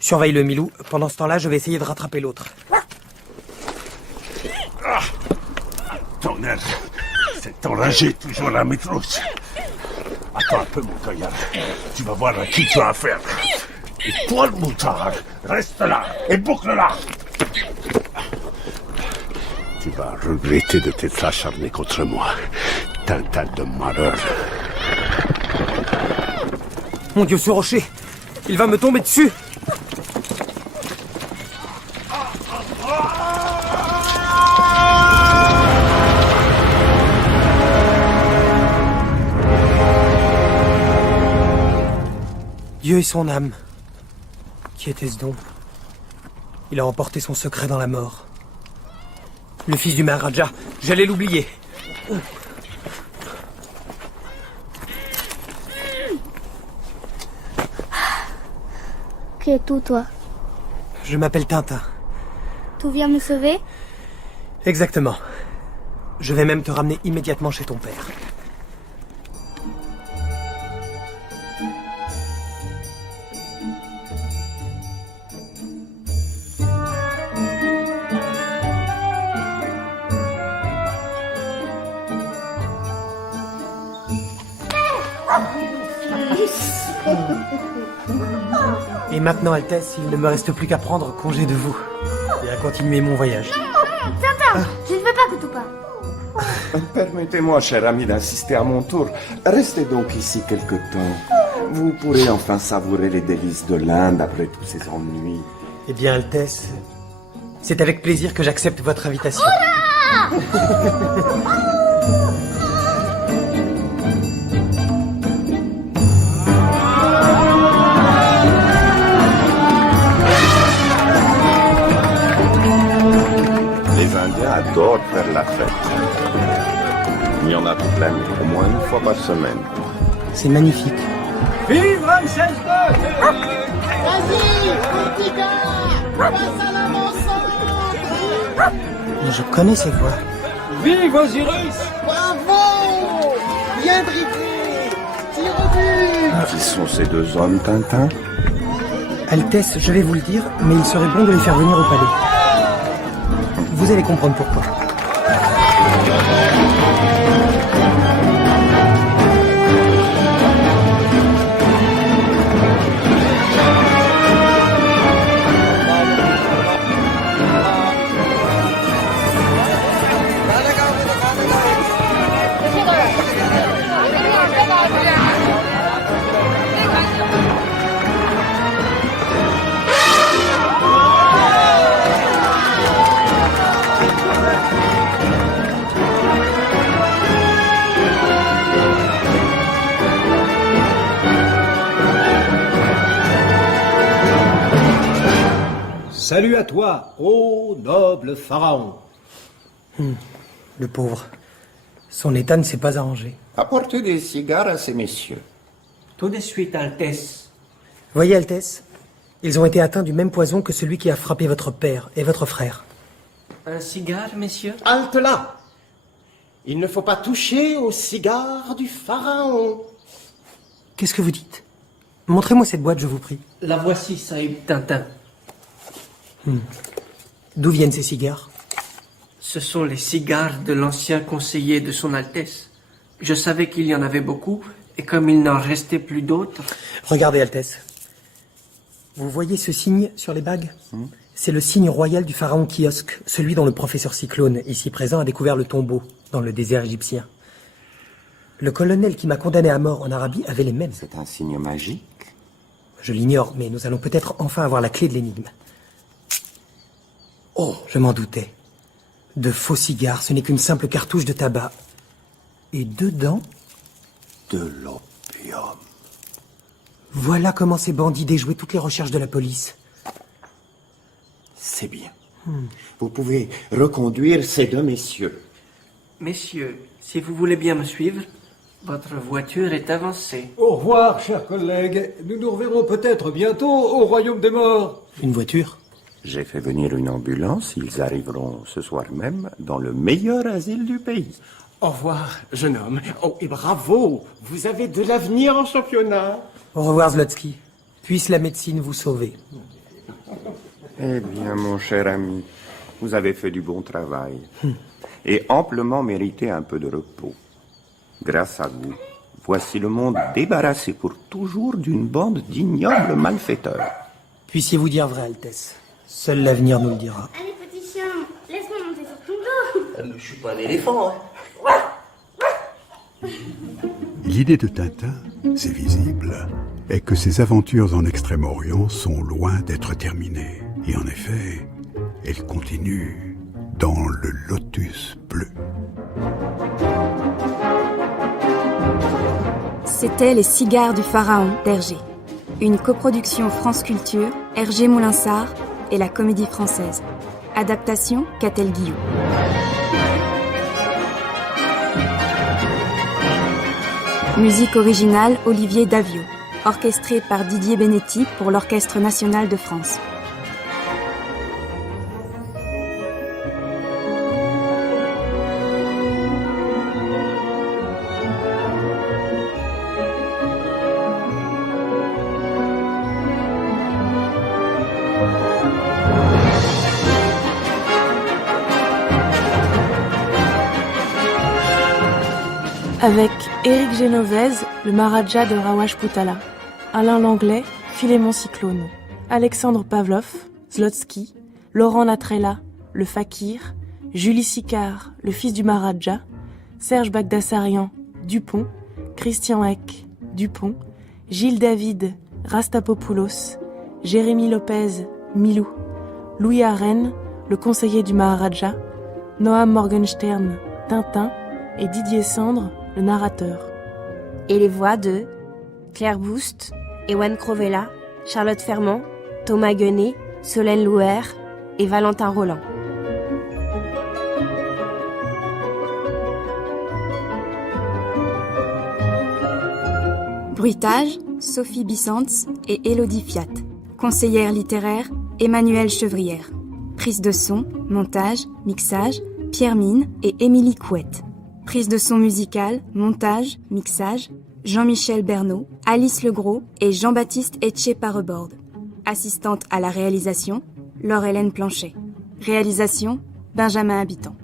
Surveille le Milou. Pendant ce temps-là, je vais essayer de rattraper l'autre. Ah, tonnerre, c'est enragé toujours la mitrousse. Attends un peu, mon gaillard. Tu vas voir à qui tu as affaire. Et toi, le moutard, reste là et boucle-la. Tu vas regretter de t'être acharné contre moi. Tintin de malheur. Mon Dieu, ce rocher! Il va me tomber dessus! Dieu et son âme. Qui était-ce donc? Il a emporté son secret dans la mort. Le fils du Maharaja, j'allais l'oublier. Qui es-tu, toi? Je m'appelle Tintin. Tu viens me sauver? Exactement. Je vais même te ramener immédiatement chez ton père. Et maintenant, Altesse, il ne me reste plus qu'à prendre congé de vous et à continuer mon voyage. Tintin, je ne veux pas que tu parles. Permettez-moi, cher ami, d'insister à mon tour. Restez donc ici quelque temps. Vous pourrez enfin savourer les délices de l'Inde après tous ces ennuis. Eh bien, Altesse, c'est avec plaisir que j'accepte votre invitation. Les Indiens adorent faire la fête. Il y en a toute l'année, au moins une fois par semaine. C'est magnifique. Vive Ramsès II! Vas-y, petit gars, passe à l'avant-centre. Mais je connais ces voix. Vive Osiris! Bravo! Bien dribblé! Tire au but! Qui sont ces deux hommes, Tintin? Altesse, je vais vous le dire, mais il serait bon de les faire venir au palais. Vous allez comprendre pourquoi. Salut à toi, ô noble pharaon. Le pauvre. Son état ne s'est pas arrangé. Apportez des cigares à ces messieurs. Tout de suite, Altesse. Voyez, Altesse, ils ont été atteints du même poison que celui qui a frappé votre père et votre frère. Un cigare, messieurs? Halte là! Il ne faut pas toucher au cigare du pharaon. Qu'est-ce que vous dites? Montrez-moi cette boîte, je vous prie. La voici, Saïd Tintin. D'où viennent ces cigares? Ce sont les cigares de l'ancien conseiller de son Altesse. Je savais qu'il y en avait beaucoup, et comme il n'en restait plus d'autres... Regardez, Altesse. Vous voyez ce signe sur les bagues? C'est le signe royal du pharaon Kiosque, celui dont le professeur Cyclone, ici présent, a découvert le tombeau dans le désert égyptien. Le colonel qui m'a condamné à mort en Arabie avait les mêmes. C'est un signe magique? Je l'ignore, mais nous allons peut-être enfin avoir la clé de l'énigme. Oh, je m'en doutais. De faux cigares, ce n'est qu'une simple cartouche de tabac. Et dedans... De l'opium. Voilà comment ces bandits déjouaient toutes les recherches de la police. C'est bien. Vous pouvez reconduire ces deux messieurs. Messieurs, si vous voulez bien me suivre, votre voiture est avancée. Au revoir, chers collègues. Nous nous reverrons peut-être bientôt au royaume des morts. Une voiture? J'ai fait venir une ambulance. Ils arriveront ce soir même dans le meilleur asile du pays. Au revoir, jeune homme. Oh, et bravo! Vous avez de l'avenir en championnat. Au revoir, Zlotsky. Puisse la médecine vous sauver. Eh bien, mon cher ami, vous avez fait du bon travail. Et amplement mérité un peu de repos. Grâce à vous, voici le monde débarrassé pour toujours d'une bande d'ignobles malfaiteurs. Puissiez-vous dire vrai, Altesse. Seul l'avenir nous le dira. Allez, petit chien, laisse-moi monter sur ton dos. Je suis pas un éléphant, hein. L'idée de Tintin, c'est visible, est que ses aventures en Extrême-Orient sont loin d'être terminées. Et en effet, elles continuent dans le Lotus bleu. C'était Les cigares du pharaon d'Hergé. Une coproduction France Culture, Hergé Moulinsart et la Comédie Française. Adaptation Catel Guillou. Musique originale Olivier Davio. Orchestré par Didier Benetti pour l'Orchestre National de France. Avec Éric Genovese, le Maharaja de Rawajputala. Alain Langlais, Philémon Cyclone. Alexandre Pavlov, Zlotsky. Laurent Latrella, le Fakir. Julie Sicard, le fils du Maharaja. Serge Bagdasarian, Dupont. Christian Eck, Dupont. Gilles David, Rastapopoulos. Jérémy Lopez, Milou. Louis Arène, le conseiller du Maharaja. Noam Morgenstern, Tintin. Et Didier Sandre, le narrateur. Et les voix de Claire Boust, Ewan Crovella, Charlotte Fermant, Thomas Guenet, Solène Louer et Valentin Roland. Bruitage, Sophie Bissantz et Élodie Fiat. Conseillère littéraire, Emmanuelle Chevrière. Prise de son, montage, mixage, Pierre Mine et Émilie Couette. Prise de son musicale, montage, mixage, Jean-Michel Bernot, Alice Legros et Jean-Baptiste Etché-Parebord. Assistante à la réalisation, Laure-Hélène Planchet. Réalisation, Benjamin Habitant.